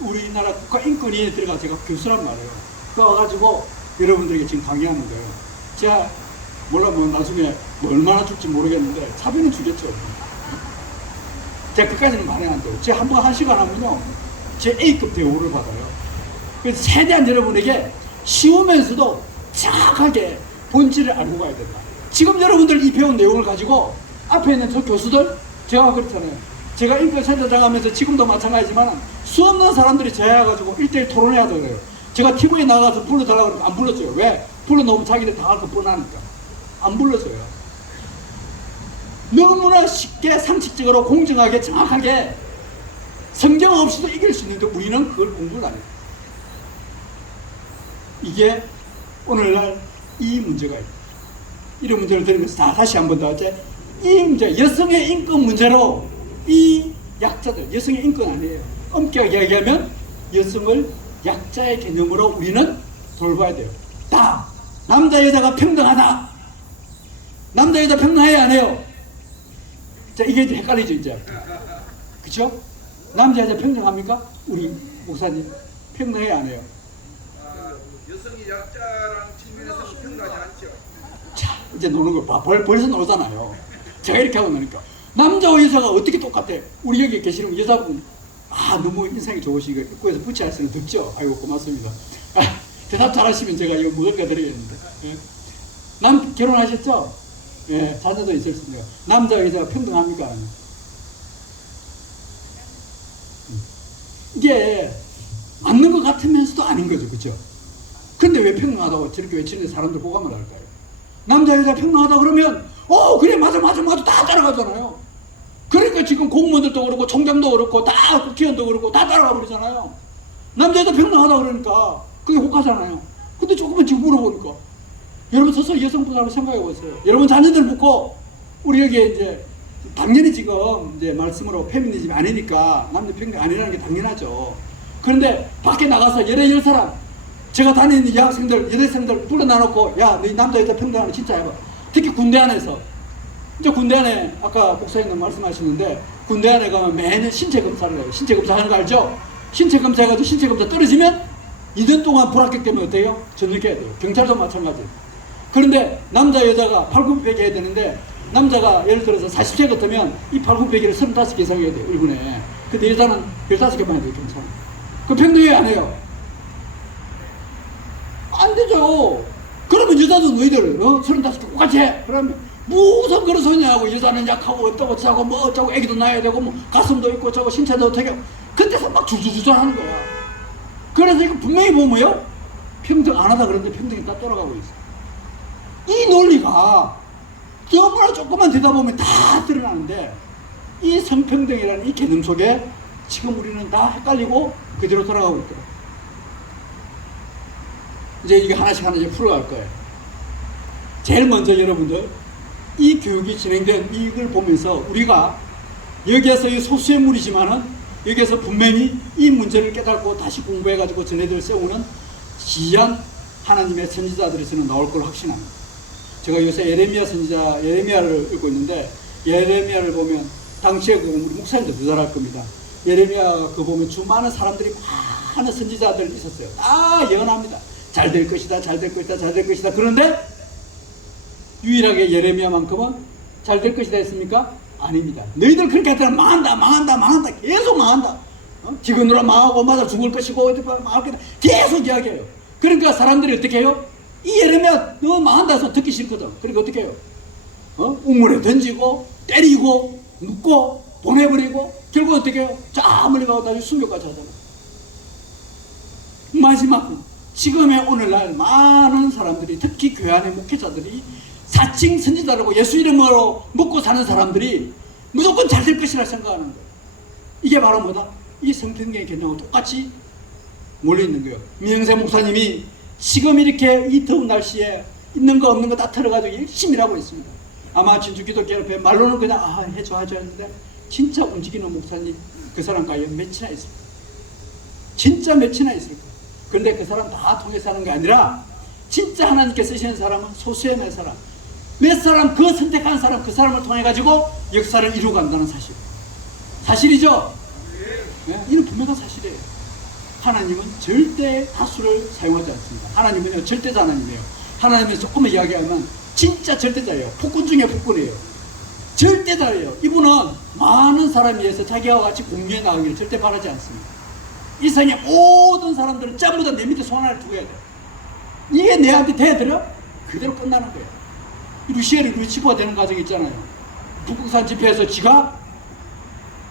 우리나라 국가인권위에 들어가 제가 교수란 말이에요. 그 와가지고 여러분들에게 지금 강의하는 거예요. 제가 몰라 뭐 나중에 뭐 얼마나 줄지 모르겠는데 사비는 주겠죠. 제가 그까지는 말이 안 돼요. 제가 한 번 한 시간 하면요, 제 A급 대우를 받아요. 그래서 최대한 여러분에게 쉬우면서도 정확하게 본질을 알고 가야 된다. 지금 여러분들 이 배운 내용을 가지고 앞에 있는 저 교수들, 제가 그렇잖아요. 제가 인권센터장 하면서 지금도 마찬가지지만 수없는 사람들이 저해가지고 1대1 토론해야 돼요. 제가 TV에 나가서 불러달라고 그러면 안 불러줘요. 왜? 불러놓으면 자기들 당할 거 뻔하니까. 안 불러줘요. 너무나 쉽게 상식적으로 공정하게 정확하게 성경 없이도 이길 수 있는데 우리는 그걸 공부를 안 해요. 이게 오늘날 이 문제가 있다. 이런 문제를 들으면서 다시 한 번 더 하자. 이 문제, 여성의 인권 문제로 이 약자들, 여성의 인권 아니에요. 엄격하게 얘기하면 여성을 약자의 개념으로 우리는 돌봐야 돼요. 다 남자 여자가 평등하다. 남자 여자 평등해야 안 해요. 자, 이게 이제 헷갈리죠, 이제. 그쵸? 남자 여자 평등합니까? 우리 목사님 평등해야 안 해요. 여성이 약자랑 측면에서 평등하지 않죠. 자, 이제 노는 거 봐. 벌써 놀잖아요. 제가 이렇게 하고 나니까 남자와 여자가 어떻게 똑같아? 우리 여기 계시는 여자분, 아, 너무 인상이 좋으시고 입구에서 부채 하시는 듣죠? 아이고 고맙습니다. 아, 대답 잘하시면 제가 이거 무언가 드리겠는데. 예? 남 결혼하셨죠? 예, 자녀도 있었습니다. 남자와 여자가 평등합니까? 이게 맞는 것 같으면서도 아닌 거죠, 그렇죠? 근데 왜 평등하다고 저렇게 외치는 사람들 호감을 할까요? 남자 여자 평등하다 그러면 그래 맞아 다 따라가잖아요. 그러니까 지금 공무원들도 그렇고 총장도 그렇고 다 국회의원도 그렇고 다 따라가 버리잖아요. 남자 여자 평등하다 그러니까 그게 혹하잖아요. 근데 조금만 지금 물어보니까 여러분 스스로 여성분들 한번 생각해 보세요. 여러분 자녀들 묻고 우리 여기에 이제 당연히 지금 이제 말씀으로 페미니즘이 아니니까 남녀 평등 아니라는 게 당연하죠. 그런데 밖에 나가서 10사람 제가 다니는 여학생들, 여대생들 불러놔놓고 야, 너희 남자 여자 평등하는 진짜 해봐. 특히 군대 안에서. 이제 군대 안에 아까 목사님도 말씀하시는데 군대 안에 가면 매년 신체 검사를 해요. 신체 검사 하는 거 알죠? 신체 검사 해가지고 신체 검사 떨어지면 2년 동안 불합격 때문에 어때요? 전역해야 돼요. 경찰도 마찬가지예요. 그런데 남자 여자가 팔굽혀펴기 해야 되는데 남자가 예를 들어서 40세 같으면 이 팔굽혀펴기를 35개 이상 해야 돼요. 1분에. 근데 여자는 15개만 해도 괜찮아요. 그 평등해 안 해요? 안 되죠. 그러면 여자도 너희들 35개 똑같이 해. 그러면 무슨 그런 소리냐고. 여자는 약하고 어쩌고 저쩌고 뭐 어쩌고 애기도 낳아야 되고 뭐 가슴도 있고 저거 신체도 어떻게 하고. 그때서 막 줄줄줄 하는 거야. 그래서 이거 분명히 보면요 평등 안 하다 그러는데 평등이 딱 돌아가고 있어. 이 논리가 너무나 조금만 되다 보면 다 드러나는데 이 성평등이라는 이 개념 속에 지금 우리는 다 헷갈리고 그대로 돌아가고 있더라고요. 이제 이게 하나씩 풀어갈 거예요. 제일 먼저 여러분들 이 교육이 진행된 이걸 보면서 우리가 여기에서 이 소수의 무리지만은 여기에서 분명히 이 문제를 깨닫고 다시 공부해가지고 전해들 세우는 지한 하나님의 선지자들에서는 나올 걸 확신합니다. 제가 요새 예레미야 선지자 예레미야를 읽고 있는데 예레미야를 보면 당시에 우리 목사님도 더 잘할 겁니다. 예레미야 보면 많은 사람들이 많은 선지자들이 있었어요. 다 예언합니다. 잘 될 것이다, 잘 될 것이다, 잘 될 것이다. 그런데 유일하게 예레미야만큼은 잘 될 것이다 했습니까? 아닙니다. 너희들 그렇게 하더라 망한다 계속 망한다. 지금으로 망하고 맞아 죽을 것이고 망할 거다 계속 이야기해요. 그러니까 사람들이 어떻게 해요? 이 예레미야 너 망한다 해서 듣기 싫거든. 그러니까 어떻게 해요? 우물에 던지고 때리고 눕고 보내버리고 결국 어떻게 해요? 저 멀리 가고 다시 순교까지 하잖아. 마지막 지금의 오늘날 많은 사람들이 특히 교회 안의 목회자들이 사칭 선지자라고 예수 이름으로 먹고 사는 사람들이 무조건 잘 될 것이라 생각하는 거예요. 이게 바로 뭐다? 이 성평등의 개념하고 똑같이 몰려있는 거예요. 민영세 목사님이 지금 이렇게 이 더운 날씨에 있는 거 없는 거 다 털어가지고 열심히 일하고 있습니다. 아마 진주기독교협회 말로는 그냥 해줘 했는데 진짜 움직이는 목사님 그 사람과요 몇이나 있습니다. 진짜 몇이나 있을 거예요. 그런데 그 사람 다 통해서 하는 게 아니라 진짜 하나님께 쓰시는 사람은 소수의 몇 사람 몇 사람 그 선택한 사람 그 사람을 통해 가지고 역사를 이루어간다는 사실 사실이죠. 네? 이는 분명한 사실이에요. 하나님은 절대 다수를 사용하지 않습니다. 하나님은요 절대자 하나님이에요. 하나님은 조금만 이야기하면 진짜 절대자예요. 폭군 중에 폭군이에요. 절대자예요. 이분은 많은 사람에 의해서 자기와 같이 공유해 나가기를 절대 바라지 않습니다. 이 세상의 모든 사람들은 전부 다 내 밑에 손 하나를 두고 해야 돼요. 이게 내한테 대들어? 그대로 끝나는 거예요. 루시엘이 루치퍼가 되는 과정이 있잖아요. 북극산 집회에서 지가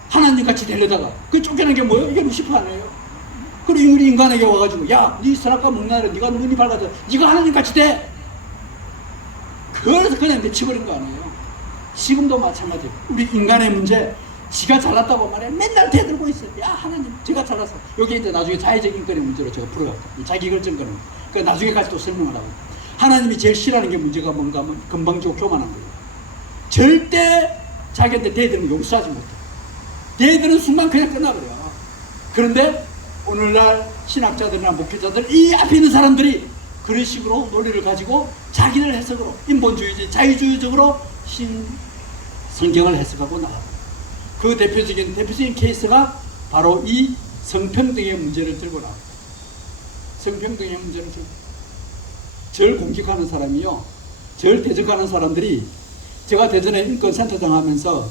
하나님같이 되려다가 그 쫓겨난 게 뭐예요? 이게 루시퍼 아니에요? 그리고 우리 인간에게 와가지고 야, 네 선악과 먹나라 네가 눈이 밝아져 네가 하나님같이 돼. 그래서 그냥 내치버린 거 아니에요. 지금도 마찬가지예요. 우리 인간의 문제 지가 잘났다고 말해 맨날 대들고 있어요. 야 하나님 제가 잘났어. 여기 이제 나중에 자의적 인권의 문제로 제가 풀어갈 거예요. 자기 결정권은 그 나중에까지 또 설명을 하고. 하나님이 제일 싫어하는 게 문제가 뭔가 하면 건방지고 교만한 거예요. 절대 자기한테 대들면 용서하지 못해요. 대드는 순간 그냥 끝나버려요. 그런데 오늘날 신학자들이나 목회자들 이 앞에 있는 사람들이 그런 식으로 논리를 가지고 자기들 해석으로 인본주의적 자유주의적으로 성경을 해석하고 나가요. 그 대표적인 케이스가 바로 이 성평등의 문제를 들고 나옵니다. 성평등의 문제를 들고 절 공격하는 사람이요, 절 대적하는 사람들이 제가 대전에 인권센터장 하면서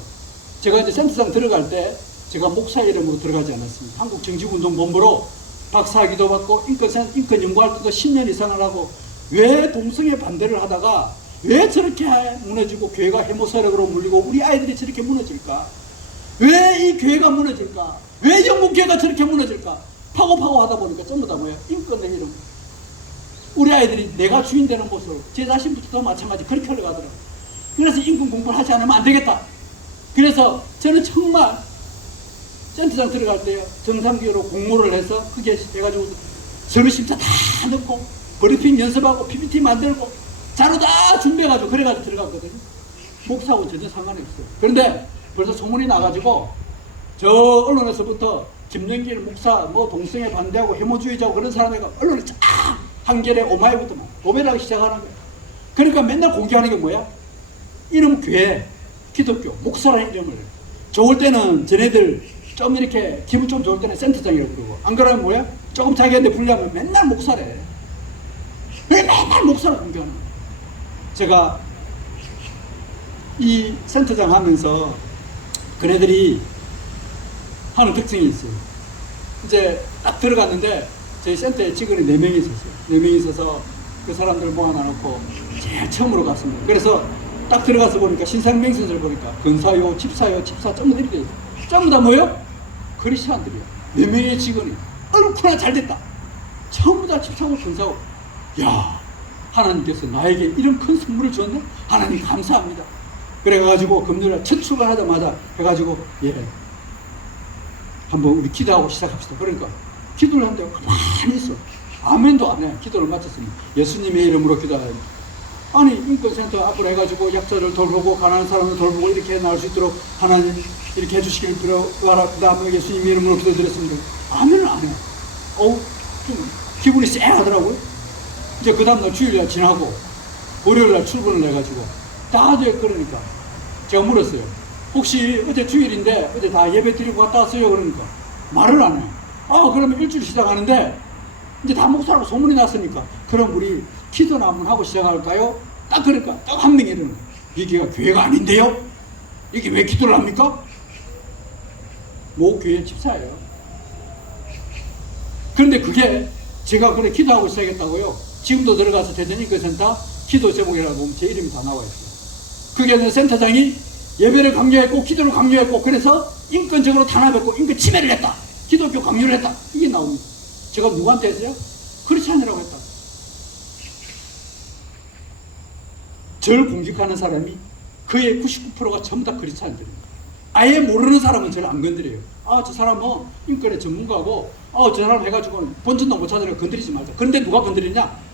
제가 이제 센터장 들어갈 때 제가 목사 이름으로 들어가지 않았습니다. 한국정치운동본부로 박사학위도 받고 인권 연구할 때도 10년 이상을 하고 왜 동성애 반대를 하다가 왜 저렇게 무너지고 교회가 해모세력으로 물리고 우리 아이들이 저렇게 무너질까? 왜 이 교회가 무너질까? 왜 영국 교회가 저렇게 무너질까? 파고 하다 보니까 전부 다 뭐예요? 인권의 이름. 우리 아이들이 내가 주인 되는 모습, 제 자신부터도 마찬가지 그렇게 흘러가더라고요. 그래서 인권 공부를 하지 않으면 안 되겠다. 그래서 저는 정말 센터장 들어갈 때요, 정상적으로 공모를 해서 그게 해가지고 서류심사 다 넣고 브리핑 연습하고 PPT 만들고 자료 다 준비해가지고 그래가지고 들어갔거든요. 목사하고 전혀 상관이 없어요. 그런데 벌써 소문이 나가지고 저 언론에서부터 김영길 목사 뭐 동성애 반대하고 해모주의자고 그런 사람이 언론에 쫙 한겨레 오마이부터 고배라기 시작하는 거예요. 그러니까 맨날 공개하는 게 뭐야? 이름 교회, 기독교, 목사라는 이름을. 좋을 때는 쟤네들 좀 이렇게 기분 좀 좋을 때는 센터장이라고 그러고, 안 그러면 뭐야? 조금 자기한테 불리하면 맨날 목사래. 왜 맨날 목사를 공개하는 거야? 제가 이 센터장 하면서 그네들이 하는 특징이 있어요. 이제 딱 들어갔는데 저희 센터에 직원이 4명이 있었어요. 4명이 있어서 그 사람들 모아놔놓고 제일 처음으로 갔습니다. 그래서 딱 들어가서 보니까 신상명세서를 보니까 근사요, 집사요, 집사 전부 다 이렇게 있어요. 전부 다 뭐요? 크리스찬들이요. 4명의 직원이 얼마나 잘됐다. 전부 다 집사고 근사고. 야, 하나님께서 나에게 이런 큰 선물을 줬네? 하나님 감사합니다. 그래가지고 금요일날 첫 출발하자마자 해가지고 한번 우리 기도하고 시작합시다. 그러니까 기도를 한대요. 가만히 있어. 아멘도 안 해. 기도를 마쳤습니다. 예수님의 이름으로 기도해야 돼. 아니 인권센터 앞으로 해가지고 약자를 돌보고 가난한 사람을 돌보고 이렇게 나올 수 있도록 하나님 이렇게 해주시길 빌어봐라. 그 다음에 예수님의 이름으로 기도드렸습니다. 아멘을 안 해. 좀 기분이 쎄하더라고요. 이제 그 다음날 주일날 지나고 월요일날 출근을 해가지고 다들 그러니까 제가 물었어요. 혹시 어제 주일인데 어제 다 예배 드리고 갔다 왔어요? 그러니까 말을 안 해요. 그러면 일주일 시작하는데 이제 다 목사라고 소문이 났으니까 그럼 우리 기도나 한번 하고 시작할까요? 딱 그러니까 딱 한 명이 이러는 거예요. 여기가 교회가 아닌데요? 여기 왜 기도를 합니까? 모 교회 집사예요. 그런데 그게 제가 그래 기도하고 시작했다고요. 지금도 들어가서 대전인권센터 기도 제목이라고 보면 제 이름이 다 나와 있어요. 그게 센터장이 예배를 강요했고 기도를 강요했고 그래서 인권적으로 탄압했고 인권 침해를 했다. 기독교 강요를 했다. 이게 나옵니다. 제가 누구한테 했어요? 크리스찬이라고 했다. 저를 공격하는 사람이 그의 99%가 전부 다 크리스찬들입니다. 아예 모르는 사람은 저를 안 건드려요. 저 사람은 인권의 전문가고 저 사람 해가지고 본전도 못 찾으니까 건드리지 말자. 그런데 누가 건드리냐?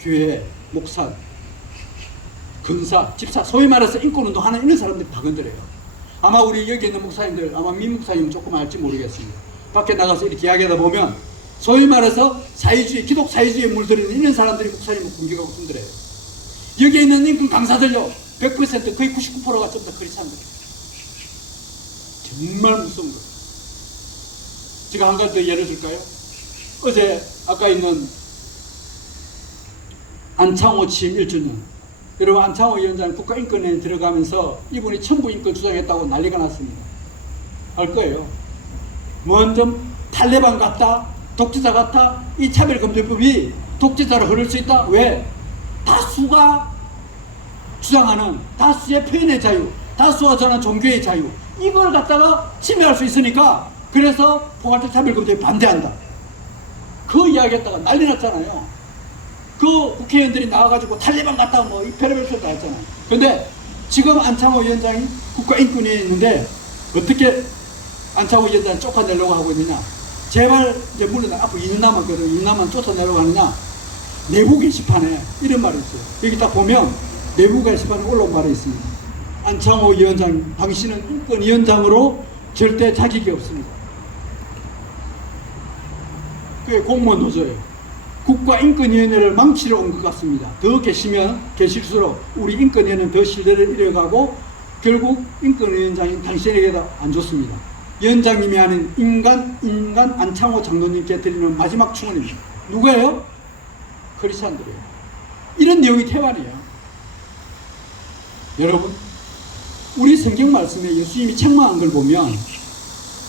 교회, 목사, 근사, 집사, 소위 말해서 인권운동 하는 이런 사람들이 다 건드려요. 아마 우리 여기 있는 목사님들, 아마 민 목사님은 조금 알지 모르겠습니다. 밖에 나가서 이렇게 이야기하다 보면 소위 말해서 사회주의, 기독 사회주의에 물들이는 이런 사람들이 목사님을 공격하고 흔들어요. 여기에 있는 인권 강사들요, 100% 거의 99%가 좀 다 크리스찬들이에요. 정말 무서운 거예요. 제가 한 가지 더 예를 들까요? 어제 아까 있는 안창호 취임 1주년. 여러분 안창호 위원장 국가인권위에 들어가면서 이분이 천부인권 주장했다고 난리가 났습니다. 알 거예요. 먼저 탈레반 같다, 독재자 같다, 이 차별금지법이 독재자를 흐를 수 있다. 왜? 다수가 주장하는 다수의 표현의 자유, 다수가 전하는 종교의 자유, 이걸 갖다가 침해할 수 있으니까 그래서 포괄적 차별금지에 반대한다. 그 이야기했다가 난리 났잖아요. 그 국회의원들이 나와가지고 탈레반 갔다 뭐 이 별의별 소리 다 했잖아요. 근데 지금 안창호 위원장이 국가인권위에 있는데 어떻게 안창호 위원장을 쫓아내려고 하고 있느냐? 제발 이제 물론 앞으로 2년 남았거든. 2년 남았 쫓아내려고 하느냐? 내부 게시판에 이런 말이 있어요. 여기 딱 보면 내부 게시판에 올라온 말이 있습니다. 안창호 위원장, 당신은 인권위원장으로 절대 자격이 없습니다. 그게 공무원 노조예요. 국가인권위원회를 망치러 온 것 같습니다. 더 계시면 계실수록 우리 인권위원회는 더 신뢰를 잃어가고 결국 인권위원장인 당신에게도 안 좋습니다. 위원장님이 하는 인간 안창호 장로님께 드리는 마지막 충언입니다. 누구예요? 크리스찬들이에요. 이런 내용이 태반이에요. 여러분, 우리 성경 말씀에 예수님이 책망한 걸 보면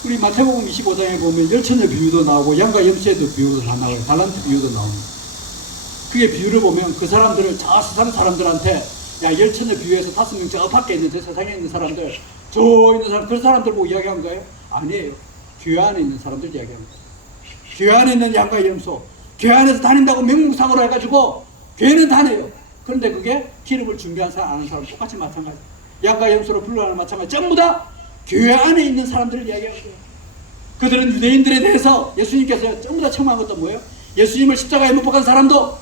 우리 마태복음 25장에 보면 열처녀 비유도 나오고 양과 염소에도 비유도 다 나와요. 달란트 비유도 나옵니다. 그게 비유를 보면 그 사람들을 저 세상 사람들한테 야 열처녀 비유에서 5명 저 밖에 있는 저 세상에 있는 사람들 저 있는 사람 그 사람들 보고 이야기한 거예요? 아니에요. 교회 안에 있는 사람들 이야기한 거예요. 교회 안에 있는 양과 염소 교회 안에서 다닌다고 명목상으로 해가지고 교회는 다녀요. 그런데 그게 기름을 준비한 사람 아는 사람 똑같이 마찬가지. 양과 염소로 불러하는 마찬가지. 전부 다 교회 안에 있는 사람들을 이야기하는 거예요. 그들은 유대인들에 대해서 예수님께서 전부 다 책망한 것도 뭐예요? 예수님을 십자가에 못 박은 사람도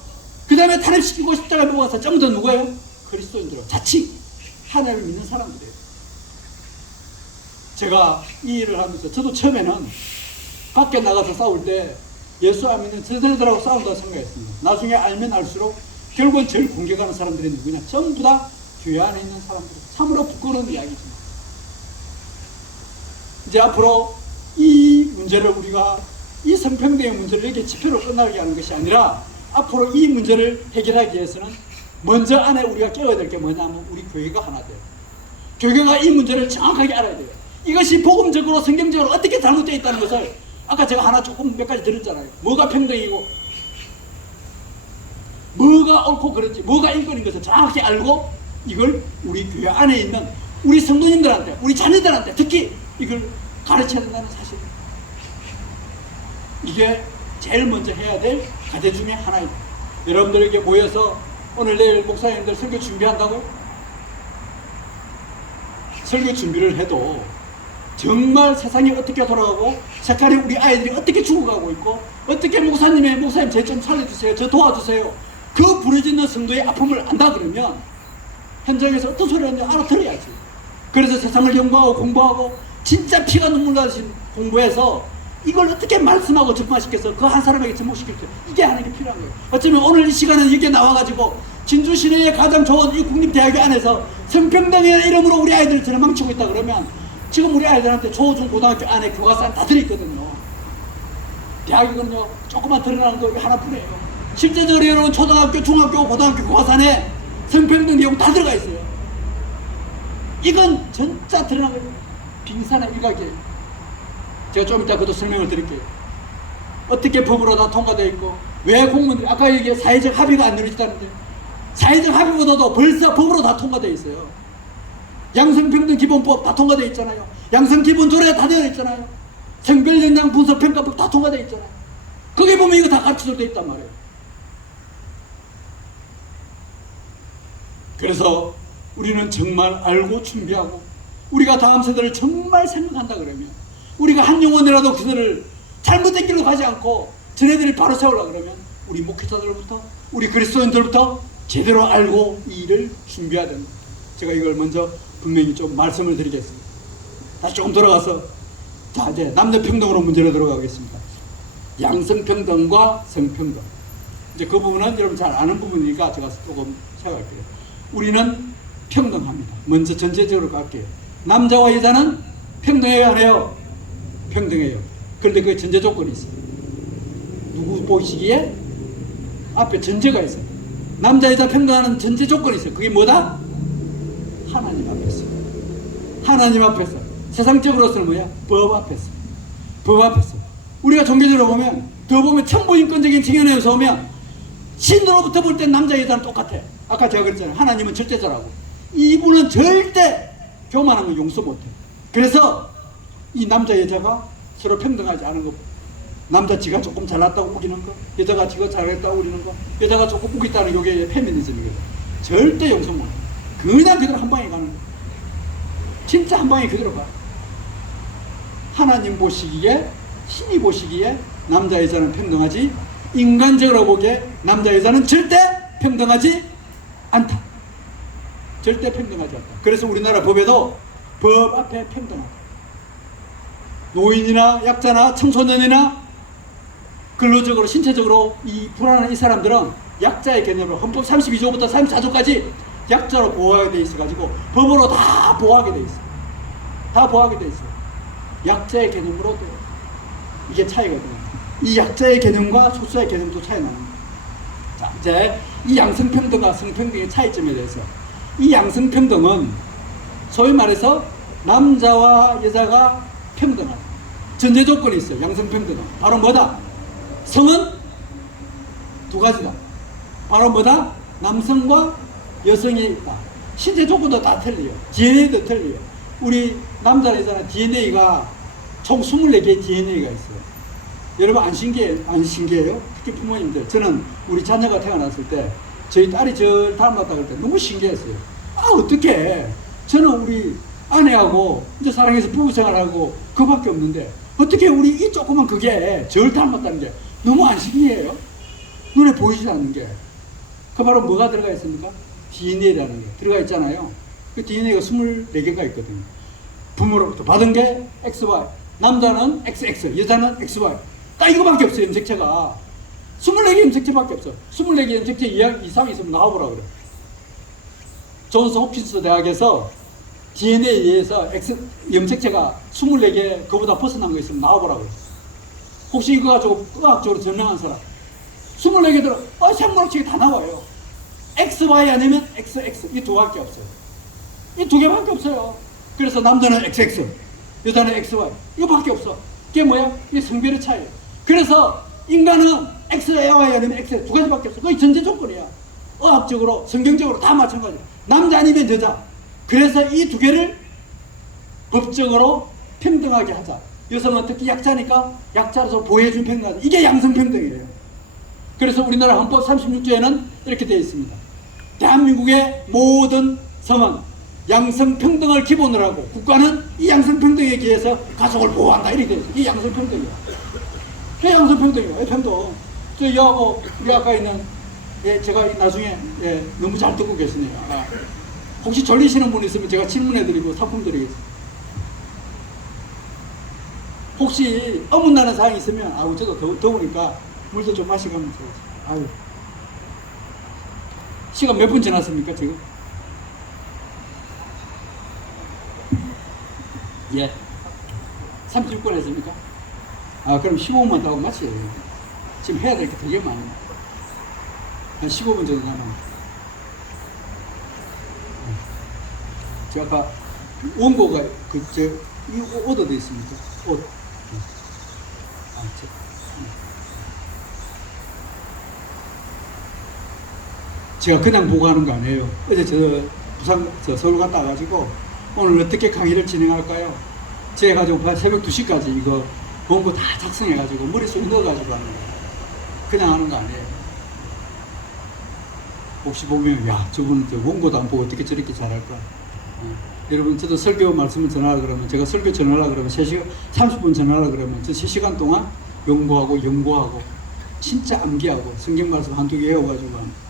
그 다음에 탄핵시키고 십자가에 못 박은 사람 전부 다 누구예요? 그리스도인들이에요. 자칫 하나님을 믿는 사람들이에요. 제가 이 일을 하면서 저도 처음에는 밖에 나가서 싸울 때 예수 안 믿는 저들하고 싸운다고 생각했습니다. 나중에 알면 알수록 결국은 저를 공격하는 사람들이 누구냐? 전부 다 교회 안에 있는 사람들. 참으로 부끄러운 이야기죠. 이제 앞으로 이 문제를 우리가 이 성평등의 문제를 이렇게 지표로 끝나게 하는 것이 아니라 앞으로 이 문제를 해결하기 위해서는 먼저 안에 우리가 깨워야 될 게 뭐냐면 우리 교회가 하나 돼요. 교회가 이 문제를 정확하게 알아야 돼요. 이것이 복음적으로 성경적으로 어떻게 잘못되어 있다는 것을 아까 제가 하나 조금 몇 가지 들었잖아요. 뭐가 평등이고 뭐가 옳고 그런지 뭐가 인권인 것을 정확히 알고 이걸 우리 교회 안에 있는 우리 성도님들한테 우리 자녀들한테 특히 이걸 가르쳐야 된다는 사실. 이게 제일 먼저 해야 될 과제 중에 하나입니다. 여러분들에게 모여서 오늘 내일 목사님들 설교 준비한다고 설교 준비를 해도 정말 세상이 어떻게 돌아가고 색깔이 우리 아이들이 어떻게 죽어가고 있고 어떻게 목사님 제 좀 살려주세요, 저 도와주세요, 그 부르짖는 성도의 아픔을 안다 그러면 현장에서 어떤 소리를 하는지 알아들어야지. 그래서 세상을 연구하고 공부하고 진짜 피가 눈물 나신 공부해서 이걸 어떻게 말씀하고 접근시켜서 그 한 사람에게 접목시킬 때 이게 하는 게 필요한 거예요. 어쩌면 오늘 이 시간에 여기에 나와가지고 진주 시내의 가장 좋은 이 국립대학교 안에서 성평등의 이름으로 우리 아이들을 저는 망치고 있다 그러면 지금 우리 아이들한테 초, 중, 고등학교 안에 교과서는 다 들어있거든요. 대학이거든요. 조금만 드러나는 거 하나뿐이에요. 실제적으로 여러분 초등학교, 중학교, 고등학교 교과서 안에 성평등 내용 다 들어가 있어요. 이건 진짜 드러난 거예요. 빙산의 일각이에요. 제가 좀 이따 그것도 설명을 드릴게요. 어떻게 법으로 다 통과되어 있고 왜 공무원들이 아까 얘기해 사회적 합의가 안 이루어졌다는데 사회적 합의보다도 벌써 법으로 다 통과되어 있어요. 양성평등기본법 다 통과되어 있잖아요. 양성기본조례 다 되어 있잖아요. 성별영향 분석평가법 다 통과되어 있잖아요. 거기 보면 이거 다 가르쳐져 있단 말이에요. 그래서 우리는 정말 알고 준비하고 우리가 다음 세대를 정말 생각한다 그러면 우리가 한 영혼이라도 그들을 잘못된 길로 가지 않고 저네들이 바로 세우려고 그러면 우리 목회자들부터 우리 그리스도인들부터 제대로 알고 이 일을 준비해야 됩니다. 제가 이걸 먼저 분명히 좀 말씀을 드리겠습니다. 다시 조금 돌아가서 자 이제 남녀평등으로 문제로 들어가겠습니다. 양성평등과 성평등. 이제 그 부분은 여러분 잘 아는 부분이니까 제가 조금 생각할게요. 우리는 평등합니다. 먼저 전체적으로 갈게요. 남자와 여자는 평등해요 안 해요? 평등해요. 그런데 그 전제 조건이 있어요. 누구 보시기에? 앞에 전제가 있어요. 남자 여자 평등하는 전제 조건이 있어요. 그게 뭐다? 하나님 앞에서. 하나님 앞에서. 세상적으로서는 뭐야? 법 앞에서. 법 앞에서. 우리가 종교적으로 보면 더 보면 천부인권적인 측면에서 보면 신으로부터 볼 땐 남자 여자는 똑같아. 아까 제가 그랬잖아요. 하나님은 절대자라고. 이분은 절대 교만한 거 용서 못해. 그래서 이 남자 여자가 서로 평등하지 않은 거. 남자 지가 조금 잘났다고 우기는 거, 여자가 지가 잘했다고 우기는 거, 여자가 조금 우겼다는 게 페미니즘이거든. 절대 용서 못해. 그냥 그대로 한 방에 가는 거. 진짜 한 방에 그대로 가. 하나님 보시기에, 신이 보시기에 남자 여자는 평등하지, 인간적으로 보기에 남자 여자는 절대 평등하지 않다. 절대 평등하지 않다. 그래서 우리나라 법에도 법 앞에 평등하다. 노인이나 약자나 청소년이나 근로적으로 신체적으로 이 불안한 이 사람들은 약자의 개념으로 헌법 32조부터 34조까지 약자로 보호하게 돼 있어가지고 법으로 다 보호하게 돼 있어요. 다 보호하게 돼 있어요. 약자의 개념으로 이게 차이거든요. 이 약자의 개념과 소수의 개념도 차이 나는 거예요. 자, 이제 이 양성평등과 성평등의 차이점에 대해서 이 양성평등은 소위 말해서 남자와 여자가 평등하다. 전제 조건이 있어요. 양성평등은 바로 뭐다? 성은 두 가지다. 바로 뭐다? 남성과 여성이 있다. 신체 조건도 다 틀려요. DNA도 틀려요. 우리 남자 여자는 DNA가 총 24개의 DNA가 있어요. 여러분 안 신기해요? 특히 부모님들. 저는 우리 자녀가 태어났을 때 저희 딸이 저 닮았다 그럴 때 너무 신기했어요. 아 어떡해. 저는 우리 아내하고 이제 사랑해서 부부 생활하고 그밖에 없는데 어떻게 우리 이 조그만 그게 절 닮았다는 게 너무 안 신기해요? 눈에 보이지 않는 게. 그 바로 뭐가 들어가 있습니까? DNA라는 게 들어가 있잖아요. 그 DNA가 24개가 있거든요. 부모로부터 받은 게 XY. 남자는 XX, 여자는 XY. 딱 이거밖에 없어요. 염색체가 24개 염색체밖에 없어. 24개 염색체 이상 있으면 나와보라 그래. 존스 홉킨스 대학에서 DNA에 의해서 염색체가 24개 그보다 벗어난 거 있으면 나와보라 그래. 혹시 이거 가지고 과학적으로 증명한 사람 24개 들어 생물학적이 다 나와요. XY 아니면 XX 이 두 개밖에 없어요. 이 두 개밖에 없어요. 그래서 남자는 XX 여자는 XY 이거밖에 없어. 이게 뭐야? 이게 성별의 차이예요. 그래서 인간은 XY 아니면 X 두 가지밖에 없어. 그게 전제 조건이야. 의학적으로 성경적으로 다 마찬가지야. 남자 아니면 여자. 그래서 이 두 개를 법적으로 평등하게 하자. 여성은 특히 약자니까 약자로서 보호해준 평등하자. 이게 양성평등이에요. 그래서 우리나라 헌법 36조에는 이렇게 되어 있습니다. 대한민국의 모든 성은 양성평등을 기본으로 하고 국가는 이 양성평등에 기해서 가족을 보호한다. 이렇게 되어 있어요. 이게 양성평등이야. 그게 양성평등이에요. 평등. 저 여하고 우리 아까 있는 제가 나중에 너무 잘 듣고 계시네요. 혹시 졸리시는 분 있으면 제가 질문해드리고 상품 드리겠습니다. 혹시 어문나는 사항이 있으면 저도 더우니까 물도 좀 마시가면서 아유 시간 몇 분 지났습니까 지금? 예 36분 했습니까? 그럼 15분만 더 하고 마쳐요. 지금 해야 될 게 되게 많아요. 한 15분 정도 남았는데 제가 아까 원고가 이 오더도 있습니까? 오더. 제가 그냥 보고 하는 거 아니에요. 어제 부산 서울 갔다 와가지고 오늘 어떻게 강의를 진행할까요? 제가 가지고 새벽 2시까지 이거 원고 다 작성해가지고 머릿속에 넣어가지고 하는 거예요. 그냥 하는 거 아니에요. 혹시 보면 저분 원고도 안 보고 어떻게 저렇게 잘할까? 여러분 저도 설교 말씀을 전하라 그러면 제가 설교 전하라 그러면 3시간 30분 전하라 그러면 저 3시간 동안 연구하고 연구하고 진짜 암기하고 성경 말씀 한두 개 외워가지고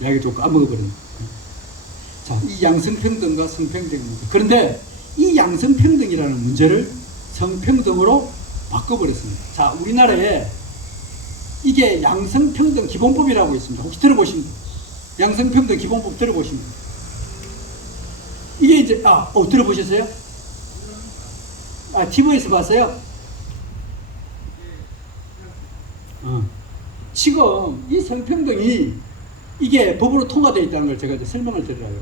이야기 좀 까먹어버립니다. 자, 이 양성평등과 성평등입니다. 그런데 이 양성평등이라는 문제를 성평등으로 바꿔버렸습니다. 자, 우리나라에 이게 양성평등 기본법이라고 있습니다. 혹시 들어보십니까? 양성평등 기본법 들어보십니까? 이게 이제 들어보셨어요? TV에서 봤어요? 지금 이 성평등이 이게 법으로 통과되어 있다는 걸 제가 이제 설명을 드리려고요.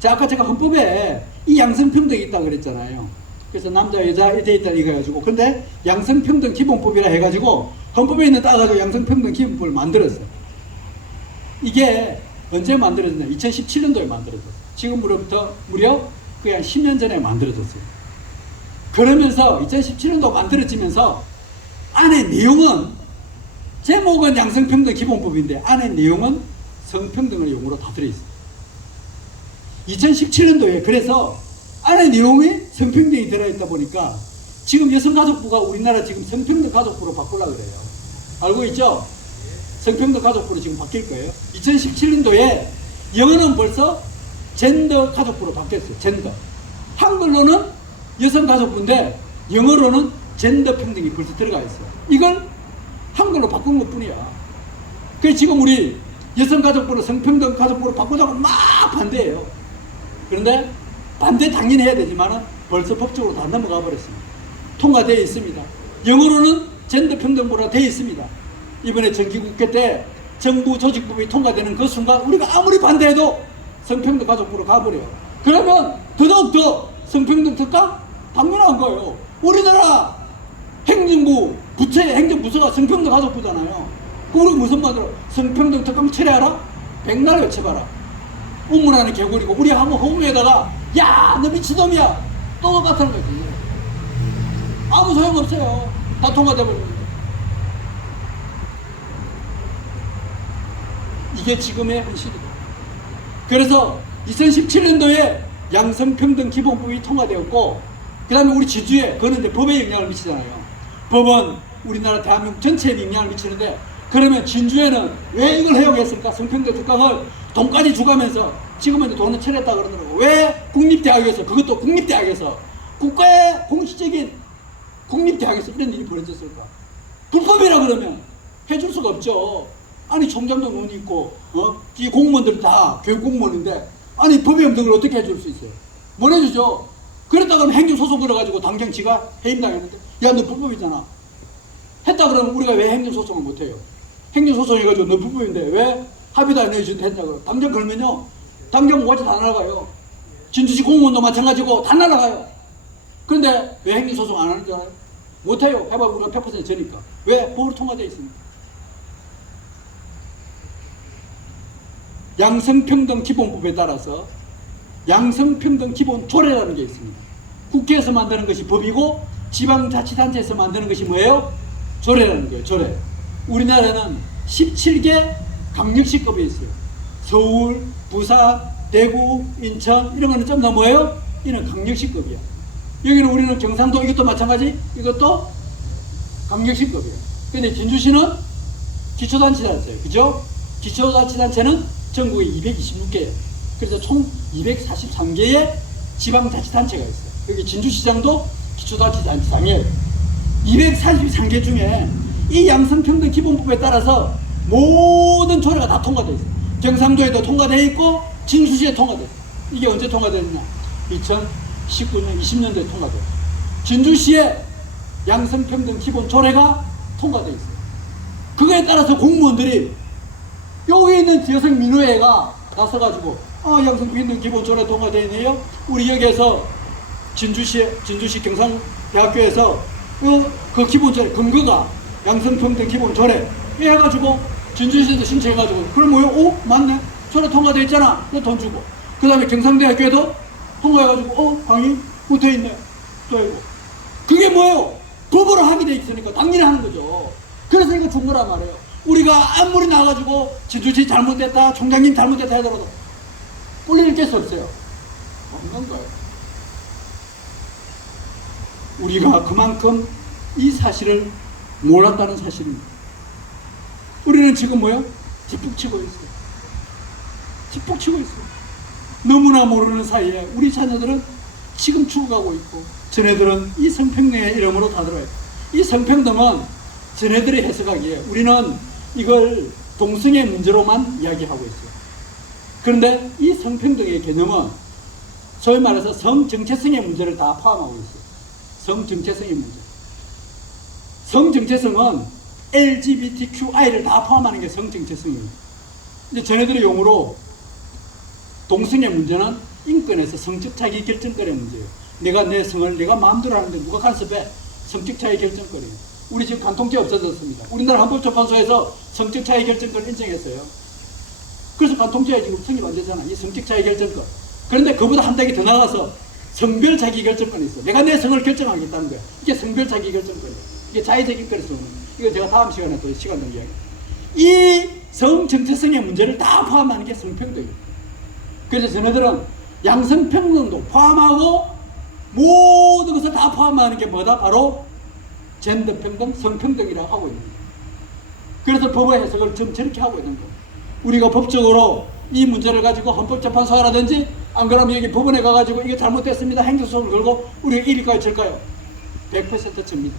자, 아까 제가 헌법에 이 양성평등이 있다고 그랬잖아요. 그래서 남자, 여자 되어 있다 이거 해가지고. 근데 양성평등 기본법이라 해가지고 헌법에 있는 따가지고 양성평등 기본법을 만들었어요. 이게 언제 만들어졌냐? 2017년도에 만들어졌어요. 지금으로부터 무려 거의 한 10년 전에 만들어졌어요. 그러면서 2017년도 만들어지면서 안에 내용은 제목은 양성평등 기본법인데 안에 내용은 성평등을 용어로 다 들어있어요. 2017년도에 그래서 안에 내용이 성평등이 들어있다 보니까 지금 여성가족부가 우리나라 지금 성평등 가족부로 바꾸려고 그래요. 알고 있죠? 성평등 가족부로 지금 바뀔 거예요. 2017년도에 영어는 벌써 젠더 가족부로 바뀌었어요. 젠더. 한글로는 여성가족부인데 영어로는 젠더 평등이 벌써 들어가 있어요. 이걸 한글로 바꾼 것 뿐이야. 그래서 지금 우리 여성가족부를 성평등 가족부로 바꾸자고 막 반대해요. 그런데 반대 당연히 해야 되지만 벌써 법적으로 다 넘어가 버렸습니다. 통과되어 있습니다. 영어로는 젠더 평등부로 되어 있습니다. 이번에 정기국회 때 정부 조직법이 통과되는 그 순간 우리가 아무리 반대해도 성평등 가족부로 가버려요. 그러면 더더욱 성평등 특강? 당연한 거예요. 우리나라 행정부 행정부서가 성평등 가족부잖아요. 우리 무슨 말으로 성평등 특강 철회하라? 백날 외쳐봐라. 우물안의 개구리고 우리 한번 호흡에다가 야 너 미친놈이야 또 똑같은 거지. 아무 소용없어요. 다 통과돼버립니다. 이게 지금의 현실이다. 그래서 2017년도에 양성평등 기본법이 통과되었고 그 다음에 우리 지주에 그거는 이제 법에 영향을 미치잖아요. 법은 우리나라 대한민국 전체에 영향을 미치는데 그러면 진주에는 왜 이걸 허용했을까? 성평등 특강을 돈까지 주가면서 지금은 이제 돈은 철회했다 그러더라고. 왜 국립대학에서 그것도 국립대학에서 국가의 공식적인 국립대학에서 이런 일이 벌어졌을까? 불법이라 그러면 해줄 수가 없죠. 아니 총장도 눈이 있고 이 공무원들 다 교육 공무원인데 아니 법이 없는 걸 어떻게 해줄 수 있어요? 뭘 해주죠? 그랬다 그러면 행정소송 걸어가지고 당장 지가 해임당했는데 야 너 불법이잖아. 했다 그러면 우리가 왜 행정소송을 못해요? 행정소송 해가지고 너 불법인데 왜 합의도 안 해주는데 했냐고요. 당장 걸면요 당장 뭐같이 다 날아가요. 진주시 공무원도 마찬가지고 다 날아가요. 그런데 왜 행정소송 안 하는 줄 알아요? 못해요. 해봐 우리가 100% 저니까. 왜? 법으로 통과되어 있습니다. 양성평등 기본법에 따라서 양성평등 기본 조례라는 게 있습니다. 국회에서 만드는 것이 법이고 지방자치단체에서 만드는 것이 뭐예요? 조례라는 거예요. 조례. 우리나라는 17개 강력시급이 있어요. 서울, 부산, 대구, 인천 이런 거는 좀 더 뭐예요? 이는 강력시급이야. 여기는 우리는 경상도 이것도 마찬가지 이것도 강력시급이에요. 근데 진주시는 기초단체단체예요. 그죠? 기초자치단체는 전국에 226개예요. 그래서 총 243개의 지방자치단체가 있어요. 여기 진주시장도 기초자치단체장이에요. 243개 중에 이 양성평등 기본법에 따라서 모든 조례가 다 통과되어 있어요. 경상도에도 통과되어 있고 진주시에 통과되어 있어요. 이게 언제 통과되었냐? 2019년 20년도에 통과돼요. 진주시에 양성평등 기본 조례가 통과되어 있어요. 그거에 따라서 공무원들이 여기 있는 여성 민우회가 나서가지고 양성평등 기본 조례 통과되어 있네요. 우리 여기에서 진주시 경상대학교에서 그 기본 조례 근거가 양성평등 기본 조례 해가지고 진주시에서 신청해가지고 그럼 뭐요? 오 맞네 조례 통과되어 있잖아. 너 돈 주고 그 다음에 경상대학교에도 통과해가지고 강의 붙어있네 또 이거 그게 뭐예요? 법으로 하게 돼 있으니까 당연히 하는 거죠. 그래서 이거 준 거란 말이에요. 우리가 아무리 나가지고 진주시 잘못됐다 총장님 잘못됐다 하더라도 꼴리를 깰 수 없어요. 없는 거예요. 우리가 그만큼 이 사실을 몰랐다는 사실입니다. 우리는 지금 뭐요? 뒷북치고 있어요. 뒷북치고 있어요. 너무나 모르는 사이에 우리 자녀들은 지금 죽어가고 있고 전애들은 이 성평등의 이름으로 다 들어요. 이 성평등은 전애들의 해석하기에 우리는 이걸 동성애 문제로만 이야기하고 있어요. 그런데 이 성평등의 개념은 소위 말해서 성정체성의 문제를 다 포함하고 있어요. 성정체성의 문제. 성정체성은 LGBTQI를 다 포함하는 게 성정체성이에요. 이제 전애들의 용어로 동성애 문제는 인권에서 성적 차기 결정권의 문제예요. 내가 내 성을 내가 마음대로 하는데 누가 간섭해? 성적 차기 결정권이에요. 우리 지금 간통죄 없어졌습니다. 우리나라 헌법재판소에서 성적 차기 결정권을 인정했어요. 그래서 간통죄가 지금 성립 안 되잖아. 이 성적 차기 결정권. 그런데 그보다 한 단계 더 나가서 성별 차기 결정권이 있어. 내가 내 성을 결정하겠다는 거야. 이게 성별 차기 결정권이에요. 이게 자의적 인권에서 오는 거예요. 이거 제가 다음 시간에 또 시간 좀 이야기해요. 이 성정체성의 문제를 다 포함하는 게 성평등이에요. 그래서 저네들은 양성평등도 포함하고 모든 것을 다 포함하는 게 뭐다? 바로 젠더평등, 성평등이라고 하고 있는 거예요. 그래서 법의 해석을 좀 저렇게 하고 있는 거예요. 우리가 법적으로 이 문제를 가지고 헌법재판소 하라든지 안 그러면 여기 법원에 가가지고 이게 잘못됐습니다. 행정소송을 걸고 우리가 이길까요? 질까요? 100% 집니다.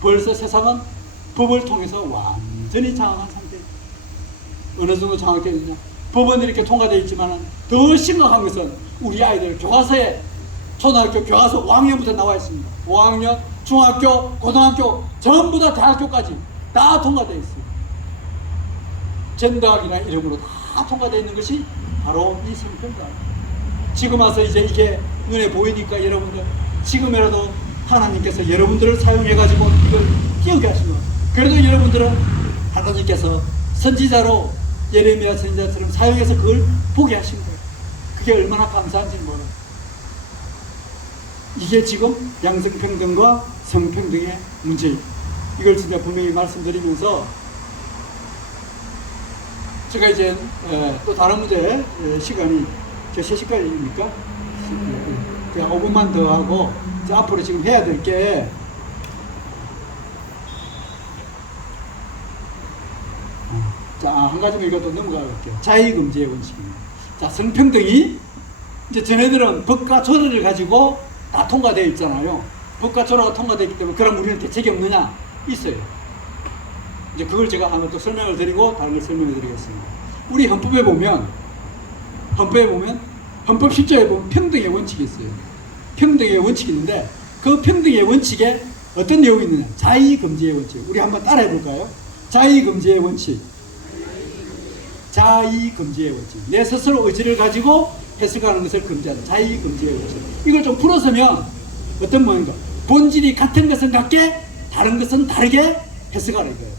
벌써 세상은 법을 통해서 완전히 장악한 상태예요. 어느 정도 장악되어 있냐? 법은 이렇게 통과되어 있지만 더 심각한 것은 우리 아이들 교과서에 초등학교 교과서 5학년부터 나와 있습니다. 5학년, 중학교, 고등학교 전부 다 대학교까지 다 통과되어 있어요. 젠더학이라는 이름으로 다 통과되어 있는 것이 바로 이 성평등. 지금 와서 이제 이게 눈에 보이니까 여러분들 지금이라도 하나님께서 여러분들을 사용해가지고 이걸 끼우게 하시면 그래도 여러분들은 하나님께서 선지자로 예레미야 선지자처럼 사용해서 그걸 보게 하신 거예요. 그게 얼마나 감사한지 몰라요. 이게 지금 양성평등과 성평등의 문제예요. 이걸 진짜 분명히 말씀드리면서 제가 이제 또 다른 문제 시간이 제 3시까지입니까? 제가 5분만 더 하고 이제 앞으로 지금 해야 될 게 자, 한 가지만 이것도 넘어갈게요. 자의금지의 원칙입니다. 자, 성평등이 이제 전애들은 법과 조례를 가지고 다 통과되어 있잖아요. 법과조례가 통과되어 있기 때문에 그럼 우리는 대책이 없느냐? 있어요. 이제 그걸 제가 한번 또 설명을 드리고 다른 걸 설명해 드리겠습니다. 우리 헌법에 보면 헌법 10조에 보면 평등의 원칙이 있어요. 평등의 원칙이 있는데 그 평등의 원칙에 어떤 내용이 있느냐? 자의금지의 원칙. 우리 한번 따라해 볼까요? 자의금지의 원칙. 자의금지의 원칙. 내 스스로 의지를 가지고 해석하는 것을 금지하는 자의금지의 원칙. 이걸 좀 풀어서면 어떤 모양인가? 본질이 같은 것은 같게, 다른 것은 다르게 해석하는 거예요.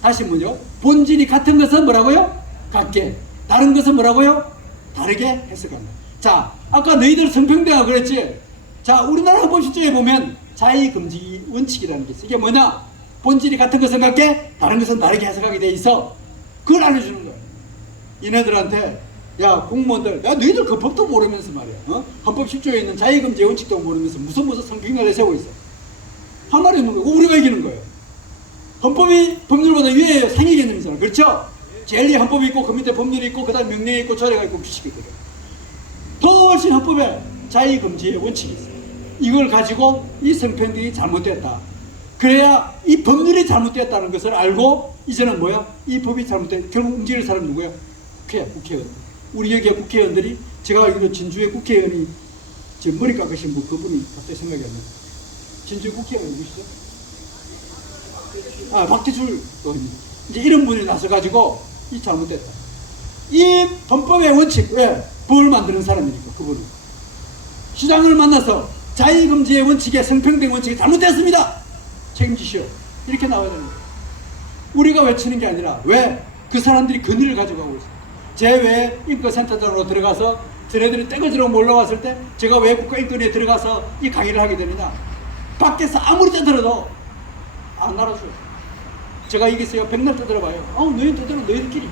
다시 뭐죠? 본질이 같은 것은 뭐라고요? 같게. 다른 것은 뭐라고요? 다르게 해석한다. 자, 아까 너희들 성평등하고 그랬지? 자, 우리나라 헌법 10조에 보면 자의금지 원칙이라는 게 있어. 이게 뭐냐? 본질이 같은 것은 같게, 다른 것은 다르게 해석하게 돼 있어. 그걸 알려주는 거야. 얘네들한테, 야, 공무원들, 야, 너희들 그 법도 모르면서 말이야. 헌법 10조에 있는 자의금지 원칙도 모르면서 무슨 성평등을 세우고 있어. 한 말이 없는 거고, 우리가 이기는 거예요. 헌법이 법률보다 위에 상위 개념이잖아. 그렇죠? 제일 위에 헌법이 있고, 그 밑에 법률이 있고, 그 다음 명령이 있고, 조례가 있고, 규칙이 있거든. 더 훨씬 헌법에 자의금지의 원칙이 있어요. 이걸 가지고 이 성평등이 잘못됐다. 그래야 이 법률이 잘못됐다는 것을 알고 이제는 뭐야? 이 법이 잘못된 결국 움직일 사람 누구야? 국회의원. 우리 여기에 국회의원들이 제가 알기로 진주의 국회의원이 지금 머리 깎으신 분 그분이 갑자기 생각이 안 나요. 진주의 국회의원 누구시죠? 아, 박태출 의원님. 이제 이런 분이 나서가지고 이 잘못됐다. 이 헌법의 원칙, 왜? 법을 만드는 사람이니까 그분은. 시장을 만나서 자의금지의 원칙에 성평등 원칙이 잘못됐습니다. 책임지시오. 이렇게 나와야 됩니다. 우리가 외치는 게 아니라 왜? 그 사람들이 권위를 가져가고 있어요. 제 외에 인권센터장으로 들어가서 저네들이 떼거지로 몰려왔을 때 제가 왜 국가인권위에 들어가서 이 강의를 하게 되느냐? 밖에서 아무리 떼들어도 안 알아줘요. 제가 이겼어요. 백날 떼들어봐요. 너희 떼들어 너희들끼리.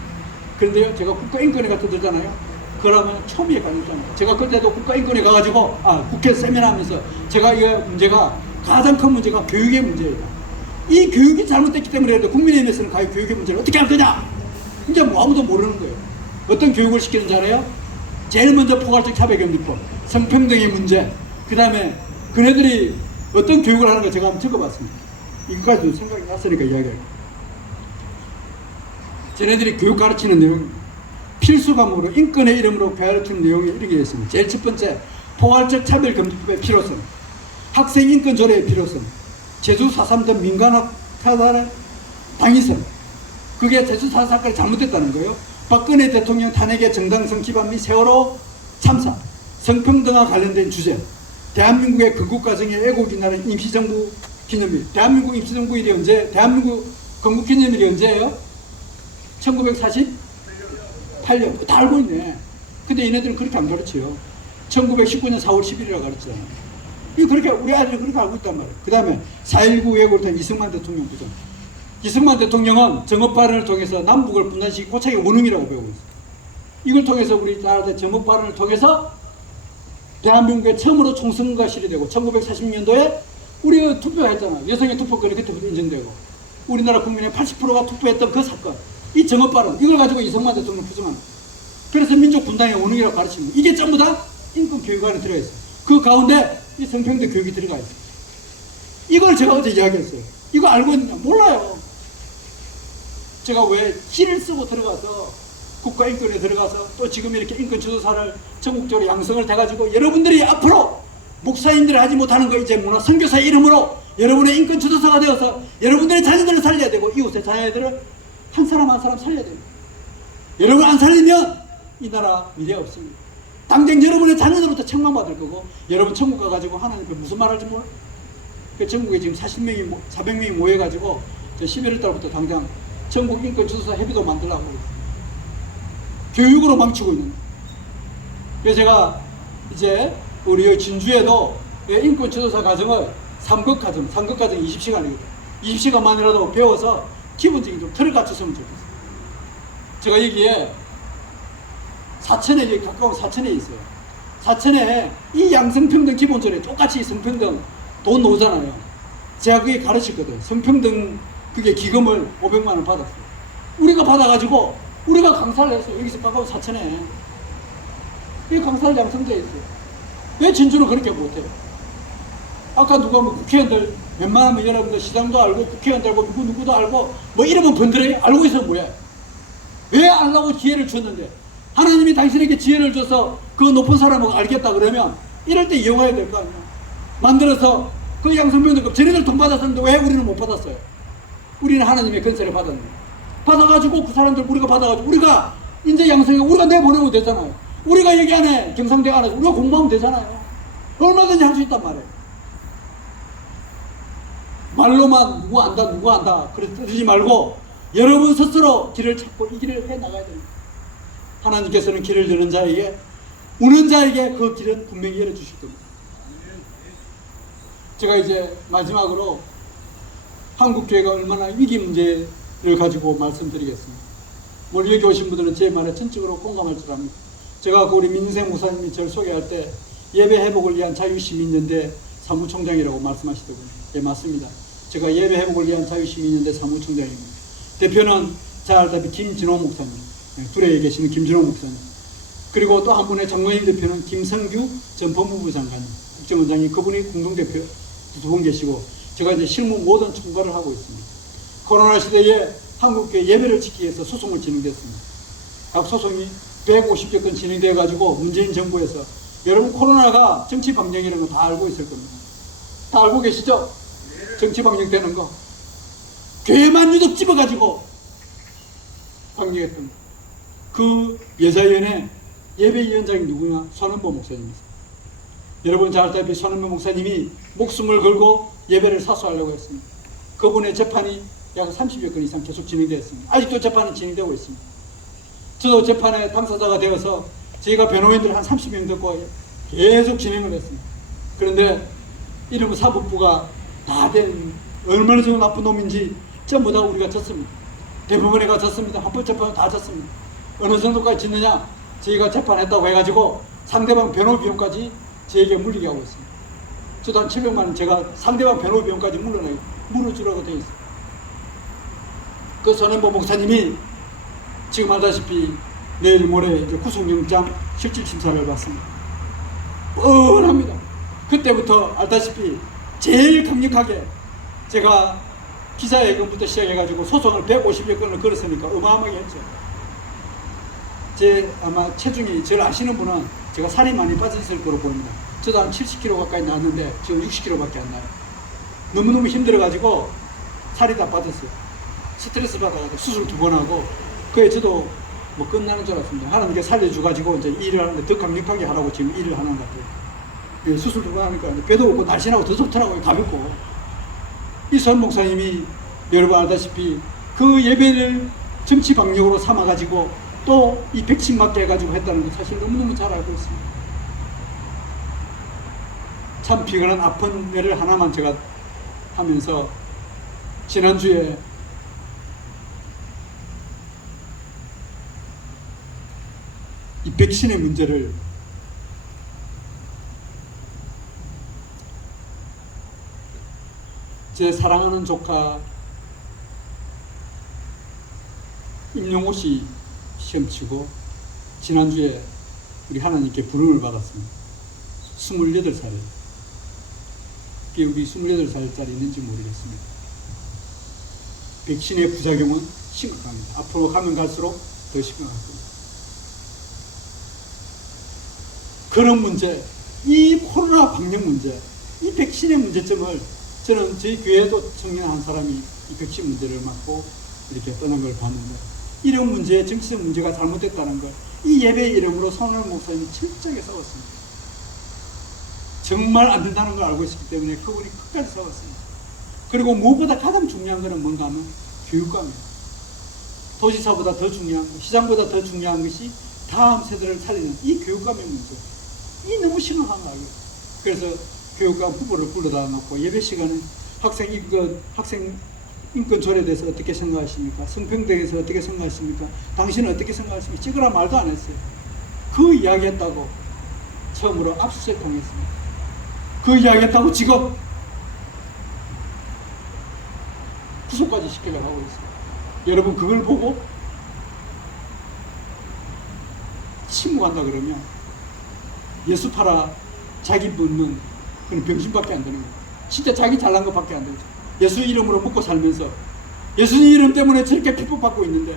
그런데요, 제가 국가인권위가 떼들잖아요. 그러면 처음에 가니까 제가 그때도 국가인권위에 가가지고 국회 세미나 하면서 제가 이 문제가 가장 큰 문제가 교육의 문제예요. 이 교육이 잘못됐기 때문에 국민의힘에서는 과연 교육의 문제를 어떻게 할 거냐? 이제 뭐 아무도 모르는 거예요. 어떤 교육을 시키는지 알아요? 제일 먼저 포괄적 차별금지법, 성평등의 문제, 그 다음에 그네들이 어떤 교육을 하는 거 제가 한번 적어봤습니다. 이거까지도 생각이 났으니까 이야기할게요. 쟤네들이 교육 가르치는 내용, 필수 과목으로 인권의 이름으로 가르치는 내용이 이렇게 되어 있습니다. 제일 첫 번째, 포괄적 차별금지법의 필요성, 학생 인권 조례의 필요성, 제주 4.3전 민간학 사단의 당위성, 그게 제주 4.3 사건이 잘못됐다는 거예요. 박근혜 대통령 탄핵의 정당성 기반 및 세월호 참사, 성평등과 관련된 주제, 대한민국의 건국과정의 애국이라는 임시정부 기념일, 대한민국 임시정부일이 언제, 대한민국 건국기념일이 언제예요? 1948년. 다 알고 있네. 근데 얘네들은 그렇게 안 가르쳐요. 1919년 4월 10일이라고 가르치잖아요. 이거 그렇게, 우리 아이들이 그렇게 알고 있단 말이에요. 그 다음에 4.19 왜곡을 탄 이승만 대통령 부정. 이승만 대통령은 정업 발언을 통해서 남북을 분단시키고 고착의 원흉이라고 배우고 있어요. 이걸 통해서 우리 나라의 정업 발언을 통해서 대한민국에 처음으로 총선거가 실시되고 1940년도에 우리가 투표했잖아요. 여성의 투표권이 그때부터 인정되고 우리나라 국민의 80%가 투표했던 그 사건, 이 정업 발언, 이걸 가지고 이승만 대통령 부정합니다. 그래서 민족 분단의 원흉이라고 가르칩니다. 이게 전부 다 인권 교육 안에 들어있어요. 그 가운데 이 성평등 교육이 들어가 있어요. 이걸 제가 어제 이야기했어요. 이거 알고 있느냐? 몰라요. 제가 왜 시를 쓰고 들어가서 국가인권에 들어가서 또 지금 이렇게 인권지도사를 전국적으로 양성을 돼가지고 여러분들이 앞으로 목사님들이 하지 못하는 거 이제 문화 선교사의 이름으로 여러분의 인권지도사가 되어서 여러분들의 자녀들을 살려야 되고 이웃의 자녀들을 한 사람 한 사람 살려야 됩니다. 여러분 안 살리면 이 나라 미래 없습니다. 당장 여러분의 자녀들부터 책망받을 거고 여러분 천국 가가지고 하나님께 무슨 말 할지 몰라요. 전국에 지금 400명이 모여가지고 저 11월 달부터 당장 전국 인권지도사 협의도 만들려고 교육으로 망치고 있는 거예요. 그래서 제가 이제 우리 진주에도 인권지도사 과정을 3급 과정 20시간이거든요. 20시간만이라도 배워서 기본적인 좀 틀을 갖췄으면 좋겠어요. 제가 여기에 사천에 가까운 사천에 있어요. 사천에 이 양성평등 기본조례 똑같이 성평등 돈 나오잖아요. 제가 그게 가르쳤거든. 성평등 그게 기금을 500만 원 받았어요. 우리가 받아가지고 우리가 강사를 했어요. 여기서 가까운 사천에. 이 강사를 양성되어 있어요. 왜 진주는 그렇게 못해요? 아까 누가 뭐 국회의원들 웬만하면 여러분들 시장도 알고 국회의원도 알고 누구도 알고 뭐 이름은 번들어요. 알고 있어 뭐야? 왜 알라고 기회를 줬는데 하나님이 당신에게 지혜를 줘서 그 높은 사람을 알겠다 그러면 이럴 때 이용해야 될 거 아니야. 만들어서 그 양성병들급 쟤네들 돈 받았었는데 왜 우리는 못 받았어요? 우리는 하나님의 건설을 받았는데 받아가지고 그 사람들 우리가 받아가지고 우리가 이제 양성에 우리가 내보내면 되잖아요. 우리가 여기 안에 경상대 안에서 우리가 공부하면 되잖아요. 얼마든지 할 수 있단 말이에요. 말로만 누구 안다 그러지 말고 여러분 스스로 길을 찾고 이 길을 해 나가야 됩니다. 하나님께서는 길을 여는 자에게 우는 자에게 그 길은 분명히 열어주실 겁니다. 제가 이제 마지막으로 한국교회가 얼마나 위기 문제를 가지고 말씀드리겠습니다. 오늘 여기 오신 분들은 제 말에 전적으로 공감할 줄 압니다. 제가 우리 민생 목사님이 저를 소개할 때 예배 회복을 위한 자유시민연대 사무총장이라고 말씀하시더군요. 예, 맞습니다. 제가 예배 회복을 위한 자유시민연대 사무총장입니다. 대표는 잘 알다시피 김진호 목사님, 둘에 계시는 김진호 목사님, 그리고 또 한 분의 장로임 대표는 김성규 전 법무부 장관님, 국정원장님, 그분이 공동대표 두 분 계시고 제가 이제 실무 모든 총괄을 하고 있습니다. 코로나 시대에 한국교회 예배를 지키기 위해서 소송을 진행됐습니다. 각 소송이 150여 건 진행되어 가지고 문재인 정부에서 여러분 코로나가 정치 방정이라는 거 다 알고 있을 겁니다. 다 알고 계시죠? 정치 방정 되는 거. 교회만 유독 집어가지고 방정했던 거. 그 여자위원회 예배위원장이 누구냐? 손은보 목사님이세요. 여러분 잘 알다시피 손은보 목사님이 목숨을 걸고 예배를 사수하려고 했습니다. 그분의 재판이 약 30여 건 이상 계속 진행되었습니다. 아직도 재판이 진행되고 있습니다. 저도 재판의 당사자가 되어서 저희가 변호인들 한 30명 듣고 계속 진행을 했습니다. 그런데 이러면 사법부가 다 된 얼마나 저 나쁜 놈인지 전부 다 우리가 졌습니다. 대법원에 가 졌습니다. 헌법재판은 다 졌습니다. 어느 정도까지 짓느냐? 저희가 재판했다고 해가지고 상대방 변호 비용까지 저에게 물리게 하고 있습니다. 저도 한 700만 원 제가 상대방 변호 비용까지 물어주라고 되어 있습니다. 그 손은보 목사님이 지금 알다시피 내일 모레 이제 구속영장 실질심사를 받습니다. 뻔합니다. 그때부터 알다시피 제일 강력하게 제가 기자회견부터 시작해가지고 소송을 150여 건을 걸었으니까 어마어마하게 했죠. 제 아마 체중이 제일 아시는 분은 제가 살이 많이 빠졌을 거로 보입니다. 저도 한 70kg 가까이 나왔는데 지금 60kg밖에 안 나요. 너무너무 힘들어가지고 살이 다 빠졌어요. 스트레스 받아가지고 수술 2번 하고 그에 저도 뭐 끝나는 줄 알았습니다. 하나님께 살려줘가지고 이제 일을 하는데 더 강력하게 하라고 지금 일을 하는 것 같아요. 수술 2번 하니까 배도 없고 날씬하고 더 좋더라고요. 가볍고. 이 선 목사님이 여러분 알다시피 그 예배를 정치 방역으로 삼아가지고 또 이 백신 맞게 해가지고 했다는 거 사실 너무너무 잘 알고 있습니다. 참 비근한 아픈 예를 하나만 제가 하면서 지난주에 이 백신의 문제를 제 사랑하는 조카 임용호 씨 시험 치고 지난주에 우리 하나님께 부름을 받았습니다. 28살이에요. 그게 우리 28살짜리 있는지 모르겠습니다. 백신의 부작용은 심각합니다. 앞으로 가면 갈수록 더 심각할 겁니다. 그런 문제, 이 코로나 방역 문제, 이 백신의 문제점을 저는 저희 교회도 청년 한 사람이 이 백신 문제를 맡고 이렇게 떠난 걸 봤는데 이런 문제, 정치적 문제가 잘못됐다는 걸 이 예배의 이름으로 손은보 목사님이 철저하게 싸웠습니다. 정말 안 된다는 걸 알고 있었기 때문에 그분이 끝까지 싸웠습니다. 그리고 무엇보다 가장 중요한 것은 뭔가 하면 교육감이에요. 도지사보다 더 중요한 것, 시장보다 더 중요한 것이 다음 세대를 살리는 이 교육감의 문제. 이 너무 심각한 거 알고. 그래서 교육감 후보를 불러다 놓고 예배 시간에 학생 인권 조례에 대해서 어떻게 생각하십니까? 성평등에 대해서 어떻게 생각하십니까? 당신은 어떻게 생각하십니까? 찍으라 말도 안 했어요. 그 이야기 했다고 처음으로 압수수색 당했습니다. 그 이야기 했다고 지금 구속까지 시키려고 하고 있어요. 여러분 그걸 보고 침묵한다 그러면 예수 팔아 자기 묻는 그런 병신밖에 안 되는 거예요. 진짜 자기 잘난 것밖에 안 되죠. 예수 이름으로 먹고 살면서 예수님 이름 때문에 저렇게 핍박받고 있는데,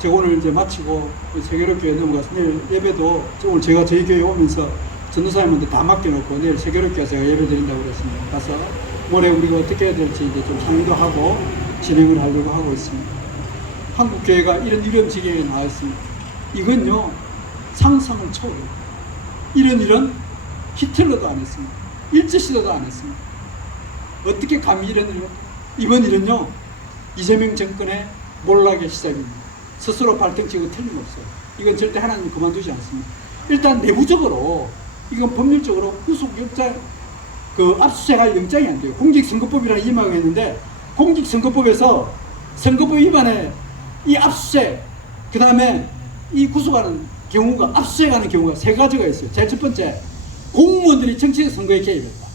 제가 오늘 이제 마치고 세계롭교회 넘어가서 내일 예배도 오늘 제가 저희 교회 오면서 전도사님한테 다 맡겨놓고 내일 세계롭교회 제가 예배 드린다고 그랬습니다. 가서 올해 우리가 어떻게 해야 될지 이제 좀 상의도 하고 진행을 하려고 하고 있습니다. 한국 교회가 이런 위험 지경에 나와 있습니다. 이건요 상상을 초월해요. 이런 일은 히틀러도 안 했습니다. 일제시대도 안 했습니다. 어떻게 감히 이런 일을? 이번 일은요 이재명 정권의 몰락의 시작입니다. 스스로 발등치고 틀림없어요. 이건 절대 하나님 그만두지 않습니다. 일단 내부적으로 이건 법률적으로 구속영장 압수수색할 영장이 안 돼요. 공직선거법이라는 임하고 했는데 공직선거법에서 선거법 위반에 이 압수수색 그 다음에 이 구속하는 경우가 압수수색하는 경우가 세 가지가 있어요. 제일 첫 번째, 공무원들이 정치적 선거에 개입했다.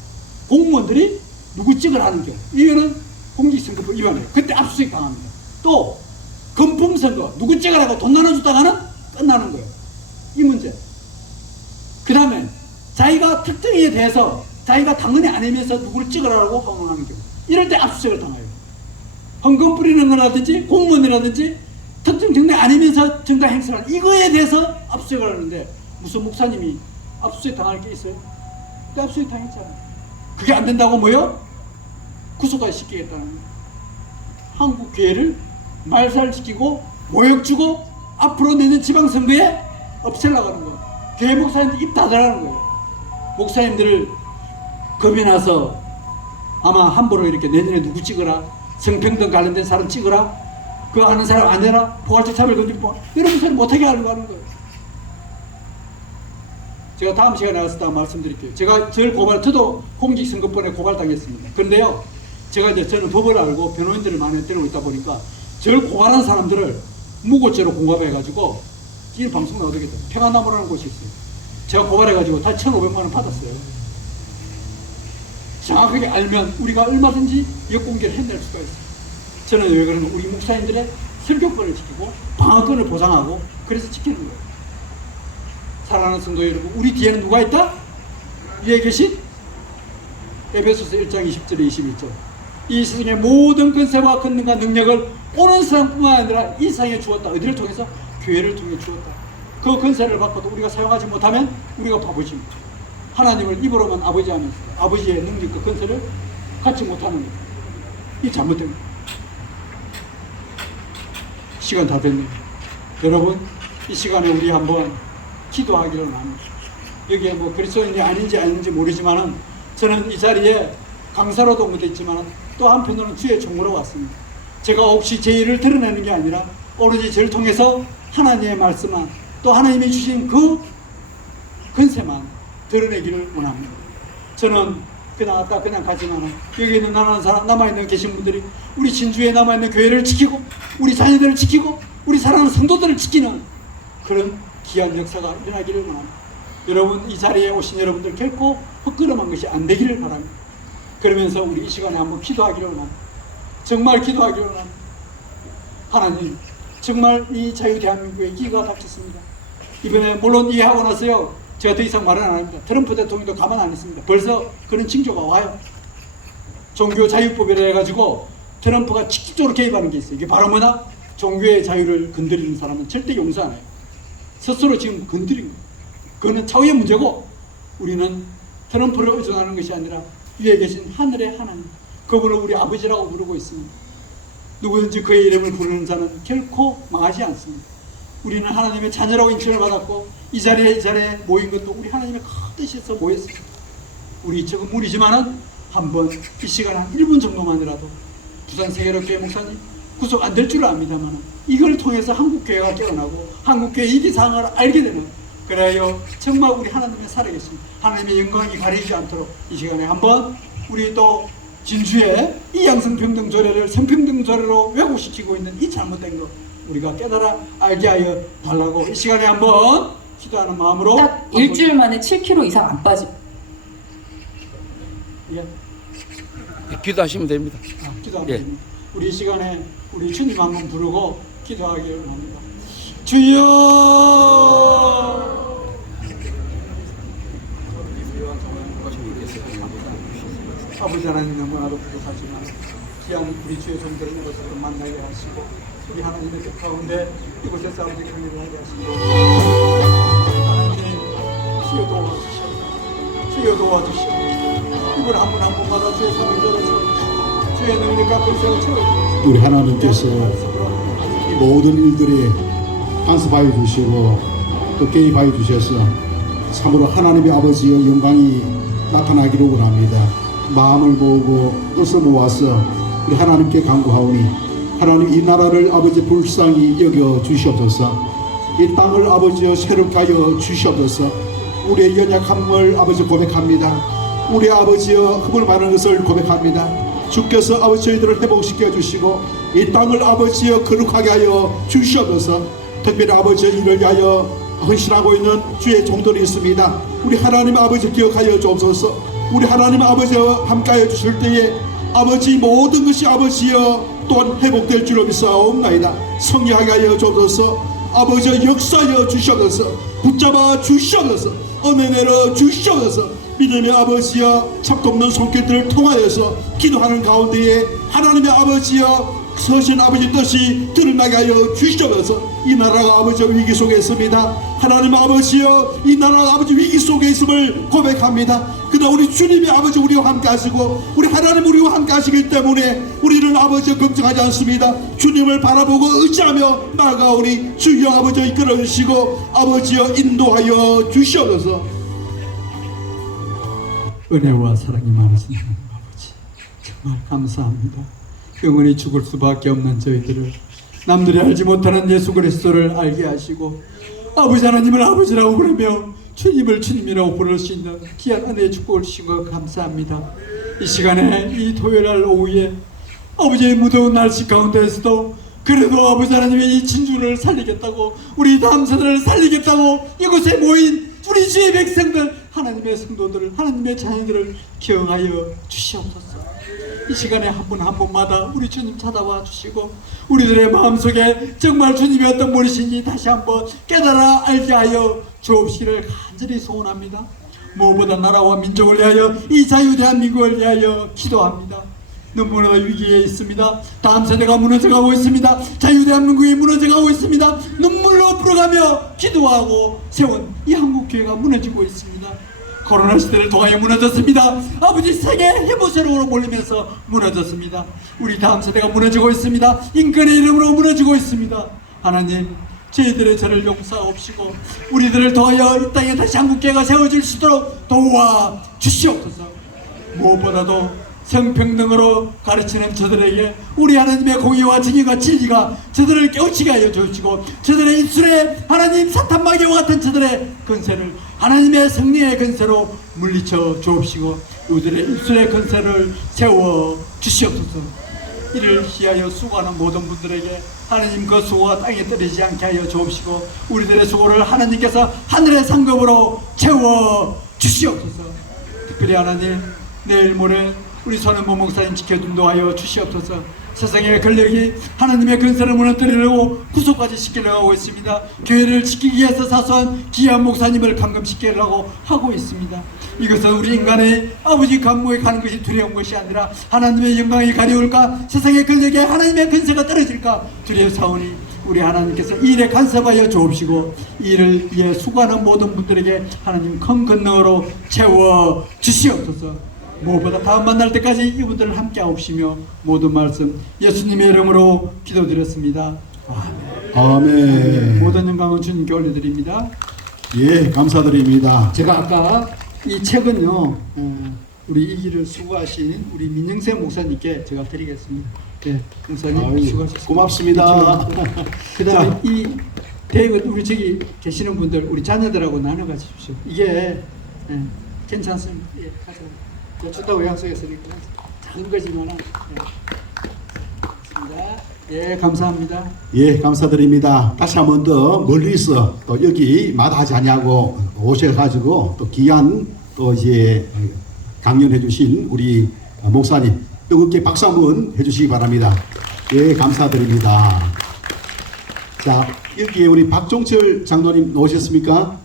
공무원들이 누구 찍으라는 경우, 이거는 공직선거법 위반이에요. 그때 압수수색 당합니다. 또 금품선거 누구 찍으라고 돈 나눠줬다가는 끝나는 거예요. 이 문제. 그 다음에 자기가 특정에 대해서 자기가 당선이 아니면서 누구를 찍으라고 허용하는 경우, 이럴 때 압수수색을 당해요. 헌금 뿌리는 거라든지 공무원이라든지 특정 정당 아니면서 정당 행사를 하는 이거에 대해서 압수수색을 하는데 무슨 목사님이 압수수색 당할 게 있어요? 그때 압수수색 당했잖아요. 그게 안 된다고 뭐요? 구속까지 시키겠다는 거예요. 한국 교회를 말살시키고 모욕 주고 앞으로 내년 지방선거에 없애려고 하는 거예요. 교회 목사님들 입 닫으라는 거예요. 목사님들을 겁이 나서 아마 함부로 이렇게 내년에 누구 찍어라, 성평등 관련된 사람 찍어라, 그거 아는 사람 안 해라, 포괄적 차별 금지법 이런 목사님 못하게 하려고 하는 거예요. 제가 다음 시간에 와서 다 말씀드릴게요. 제가 저를 저도 공직선거법에 고발당했습니다. 그런데요, 저는 법을 알고 변호인들을 많이 때리고 있다 보니까 저를 고발한 사람들을 무고죄로 공감해가지고 이 방송 나오게 돼요. 평안나무라는 곳이 있어요. 제가 고발해가지고 다 1,500만 원 받았어요. 정확하게 알면 우리가 얼마든지 역공개를 해낼 수가 있어요. 저는 왜 그러면 우리 목사님들의 설교권을 지키고 방어권을 보장하고 그래서 지키는 거예요. 사랑하는 성도 여러분, 우리 뒤에는 누가 있다? 위에 계신 에베소서 1장 20절에 21절. 이 세상의 모든 권세와 권능과 능력을 오는 사람뿐만 아니라 이 세상에 주었다. 어디를 통해서? 교회를 통해 주었다. 그 권세를 받고도 우리가 사용하지 못하면 우리가 바보십니다. 하나님을 입으로만 아버지 하면서 아버지의 능력과 권세를 갖지 못하는 것. 이 잘못된 것. 시간 다 됐네요. 여러분, 이 시간에 우리 한번 기도하기를 합니다. 여기에 뭐 그리스도인이 아닌지 모르지만은 저는 이 자리에 강사로도 못했지만 또 한편으로는 주의 종으로 왔습니다. 제가 혹시 제 일을 드러내는 게 아니라 오로지 저를 통해서 하나님의 말씀만 또 하나님이 주신 그 권세만 드러내기를 원합니다. 저는 그냥 가지만은 여기 있는 남아있는 계신 분들이 우리 진주에 남아있는 교회를 지키고 우리 자녀들을 지키고 우리 사랑하는 성도들을 지키는 그런 귀한 역사가 일어나기를 원합니다. 여러분, 이 자리에 오신 여러분들 결코 헛걸음한 것이 안 되기를 바랍니다. 그러면서 우리 이 시간에 한번 기도하기를 원합니다. 정말 기도하기를 원합니다. 하나님, 정말 이 자유 대한민국에 기가 닥쳤습니다. 이번에 물론 이해하고 나서요, 제가 더 이상 말은 안 합니다. 트럼프 대통령도 가만 안 있습니다. 벌써 그런 징조가 와요. 종교 자유법이라 해가지고 트럼프가 직접적으로 개입하는 게 있어요. 이게 바로 뭐냐? 종교의 자유를 건드리는 사람은 절대 용서 안 해요. 스스로 지금 건드린 거예요. 그거는 차후의 문제고, 우리는 트럼프를 의존하는 것이 아니라 위에 계신 하늘의 하나님, 그분을 우리 아버지라고 부르고 있습니다. 누구든지 그의 이름을 부르는 자는 결코 망하지 않습니다. 우리는 하나님의 자녀라고 인칭을 받았고 이 자리에 모인 것도 우리 하나님의 큰 뜻에서 모였습니다. 우리 적은 무리지만은 한번 이 시간 한 1분 정도만이라도 부산 세계롭교회 목사님 구속 안 될 줄 압니다만 이걸 통해서 한국교회가 깨어나고 한국교회 이기상을 알게 되는, 그래요 정말 우리 하나님의 살아계신 하나님의 영광이 가리지 않도록 이 시간에 한번 우리 또 진주의 이 양성평등조례를 성평등조례로 왜곡시키고 있는 이 잘못된 것 우리가 깨달아 알게 하여 달라고 이 시간에 한번 기도하는 마음으로 딱 일주일 만에 7kg 이상 안 빠지. 예. 기도하시면 됩니다. 기도하면 됩니다. 우리 이 시간에 우리 주님 한번 부르고 기도하기를 합니다. 주여. 아버지 하나님 너무나도 부족하지만 귀한 우리 주의 종들을 이곳으로 만나게 하시고 우리 하나님의 뜻 가운데 이곳에서 아버지 강의를 하게 하시고 하나님 주여 도와주시옵소서. 주여 도와주시옵소서. 이걸 한 분 한 분마다 주의 성령으로 채워주시고 주의 능력과 권세로 채워주시고 우리 하나님께서 이 모든 일들이 간섭하여 주시고 또 개입하여 주셔서 참으로 하나님의 아버지의 영광이 나타나기를 원합니다. 마음을 모으고 뜻을 모아서 우리 하나님께 간구하오니 하나님 이 나라를 아버지 불쌍히 여겨 주시옵소서. 이 땅을 아버지 새롭게 하여 주시옵소서. 우리의 연약함을 아버지 고백합니다. 우리 아버지의 흠을 많은 것을 고백합니다. 주께서 아버지 저희들을 회복시켜 주시고 이 땅을 아버지여 거룩하게 하여 주시옵소서. 특별히 아버지의 일을 위하여 헌신하고 있는 주의 종들이 있습니다. 우리 하나님 아버지 기억하여 주옵소서. 우리 하나님 아버지와 함께하여 주실 때에 아버지 모든 것이 아버지여 또한 회복될 줄로 믿사옵나이다. 성리하게 하여 주옵소서. 아버지여 역사하여 주시옵소서. 붙잡아 주시옵소서. 은혜 내려 주시옵소서. 믿음의 아버지여 잡고 없는 손길들을 통하여서 기도하는 가운데에 하나님의 아버지여 서신 아버지 뜻이 드러나게 하여 주시옵소서. 이 나라가 아버지 위기 속에 있습니다. 하나님 아버지여 이 나라가 아버지 위기 속에 있음을 고백합니다. 그러나 우리 주님이 아버지 우리와 함께 하시고 우리 하나님 우리와 함께 하시기 때문에 우리는 아버지 걱정하지 않습니다. 주님을 바라보고 의지하며 나아가오니 주여 아버지 이끌어 주시고 아버지여 인도하여 주시옵소서. 은혜와 사랑이 많으신 하나님 아버지 정말 감사합니다. 영원히 죽을 수밖에 없는 저희들을 남들이 알지 못하는 예수 그리스도를 알게 하시고 아버지 하나님을 아버지라고 부르며 주님을 주님이라고 부를 수 있는 귀한 은혜의 축복을 주신 것 감사합니다. 이 시간에 이 토요일날 오후에 아버지의 무더운 날씨 가운데에서도 그래도 아버지 하나님의 이 진주를 살리겠다고 우리 다음 세대를 살리겠다고 이곳에 모인 우리 주의 백성들 하나님의 성도들을 하나님의 자녀들을 기억하여 주시옵소서. 이 시간에 한 분 한 분마다 우리 주님 찾아와 주시고 우리들의 마음속에 정말 주님이 어떤 분이신지 다시 한번 깨달아 알게 하여 주옵시기를 간절히 소원합니다. 무엇보다 나라와 민족을 위하여 이 자유 대한민국을 위하여 기도합니다. 너무나 위기에 있습니다. 다음 세대가 무너져가고 있습니다. 자유 대한민국이 무너져가고 있습니다. 눈물로 불어가며 기도하고 세운 이 한국교회가 무너지고 있습니다. 코로나 시대를 통하여 무너졌습니다. 아버지 세계 해보세로로 몰리면서 무너졌습니다. 우리 다음 세대가 무너지고 있습니다. 인권의 이름으로 무너지고 있습니다. 하나님 저희들의 죄를 용서하옵시고 우리들을 도하여 이 땅에 다시 한국교회가 세워질 수 있도록 도와 주시옵소서. 무엇보다도 성평등으로 가르치는 저들에게 우리 하나님의 공의와 정의와 진리가 저들을 깨우치게 하여 주시고 저들의 입술에 하나님 사탄마귀와 같은 저들의 근세를 하나님의 성령의 근세로 물리쳐 주옵시고 우리들의 입술의 근세를 세워 주시옵소서. 이를 위하여 수고하는 모든 분들에게 하나님 그 수고가 땅에 떨어지지 않게 하여 주옵시고 우리들의 수고를 하나님께서 하늘의 상급으로 채워 주시옵소서. 특별히 하나님 내일 모레 우리 손은모 목사님 지켜준도하여 주시옵소서. 세상의 권력이 하나님의 근세를 무너뜨리려고 구속까지 시키려고 하고 있습니다. 교회를 지키기 위해서 사소한 귀한 목사님을 감금시키려고 하고 있습니다. 이것은 우리 인간의 아버지 감옥에 가는 것이 두려운 것이 아니라 하나님의 영광이 가려울까 세상의 권력에 하나님의 근세가 떨어질까 두려워사오니 우리 하나님께서 이 일에 간섭하여 주옵시고 이 일을 위해 수고하는 모든 분들에게 하나님 큰 권능으로 채워 주시옵소서. 무엇보다 다음 만날 때까지 이분들을 함께 하옵시며 모든 말씀 예수님의 이름으로 기도드렸습니다. 아멘. 모든 영광은 주님께 올려드립니다. 예, 감사드립니다. 제가 아까 이 책은요 우리 이 길을 수고하신 우리 민영세 목사님께 제가 드리겠습니다. 네, 목사님 수고하셨습니다. 고맙습니다. 그 다음에 이 대회 우리 저기 계시는 분들 우리 자녀들하고 나눠 가십시오. 이게 괜찮습니다. 예, 가서 좋다고 약속했으니까 작은 거지만 예, 감사합니다. 예, 감사드립니다. 다시 한 번 더 멀리서 또 여기 마다하지 않냐고 오셔가지고 또 귀한 또 이제 강연해 주신 우리 목사님 뜨겁게 박수 한번 해주시기 바랍니다. 예, 감사드립니다. 자, 여기에 우리 박종철 장로님 나오셨습니까?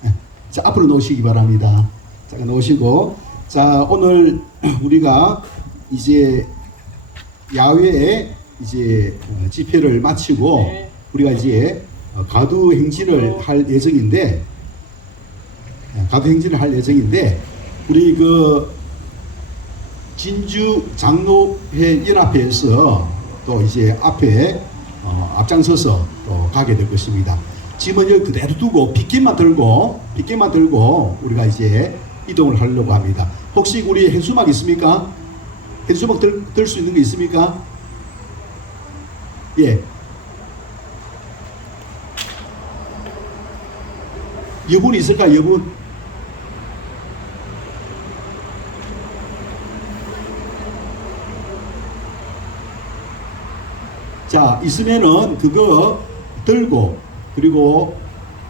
네. 자, 앞으로 나오시기 바랍니다. 잠깐 나오시고, 자, 오늘 우리가 이제 야외에 이제 집회를 마치고 우리가 이제 가두 행진을 할 예정인데, 우리 그 진주 장로회 연합회에서 또 이제 앞에 앞장서서 또 가게 될 것입니다. 짐은 여기 그대로 두고 빗길만 들고 우리가 이제 이동을 하려고 합니다. 혹시 우리 현수막 있습니까? 현수막 들 수 있는 거 있습니까? 예. 여분 있을까? 여분? 자, 있으면은 그거 들고, 그리고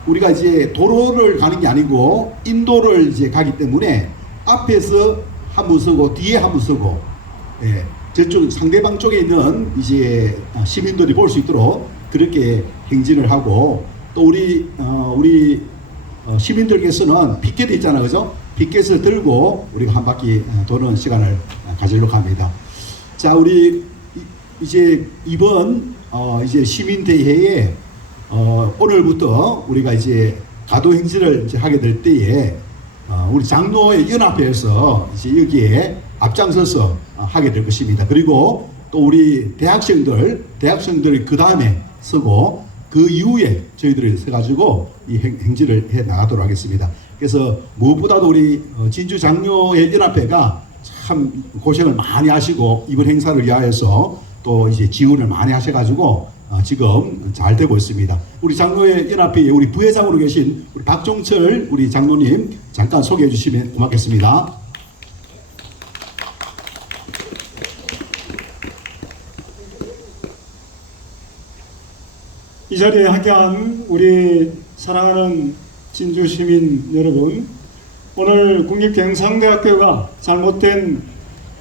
우리가 이제 도로를 가는 게 아니고 인도를 이제 가기 때문에 앞에서 한 분 서고 뒤에 한 분 서고, 예, 저쪽 상대방 쪽에 있는 이제 시민들이 볼 수 있도록 그렇게 행진을 하고, 또 우리 시민들께서는 피켓 있잖아, 그죠? 피켓을 들고 우리가 한 바퀴 도는 시간을 가지려고 합니다. 자, 우리 이제 이번 이제 시민대회에 오늘부터 우리가 이제 가도 행진을 이제 하게 될 때에 우리 장로의 연합회에서 이제 여기에 앞장서서 하게 될 것입니다. 그리고 또 우리 대학생들이 그 다음에 서고 그 이후에 저희들이 서가지고 이 행진을 해 나가도록 하겠습니다. 그래서 무엇보다도 우리 진주 장로의 연합회가 참 고생을 많이 하시고 이번 행사를 위하여서 또 이제 지원을 많이 하셔가지고 지금 잘 되고 있습니다. 우리 장로회 연합회에 우리 부회장으로 계신 우리 박종철 우리 장로님 잠깐 소개해 주시면 고맙겠습니다. 이 자리에 함께한 우리 사랑하는 진주 시민 여러분, 오늘 국립경상대학교가 잘못된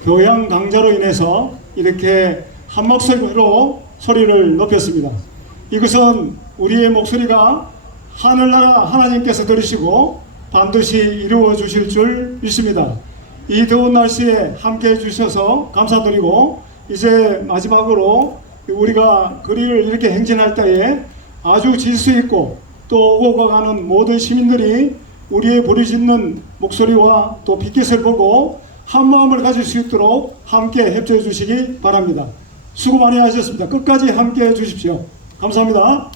교양 강좌로 인해서 이렇게 한 목소리로 소리를 높였습니다. 이것은 우리의 목소리가 하늘나라 하나님께서 들으시고 반드시 이루어 주실 줄 믿습니다. 이 더운 날씨에 함께 해주셔서 감사드리고, 이제 마지막으로 우리가 거리를 이렇게 행진할 때에 아주 질서 있고 또 오고 가는 모든 시민들이 우리의 부르짖는 목소리와 또 빛빛을 보고 한 마음을 가질 수 있도록 함께 협조해 주시기 바랍니다. 수고 많이 하셨습니다. 끝까지 함께 해 주십시오. 감사합니다.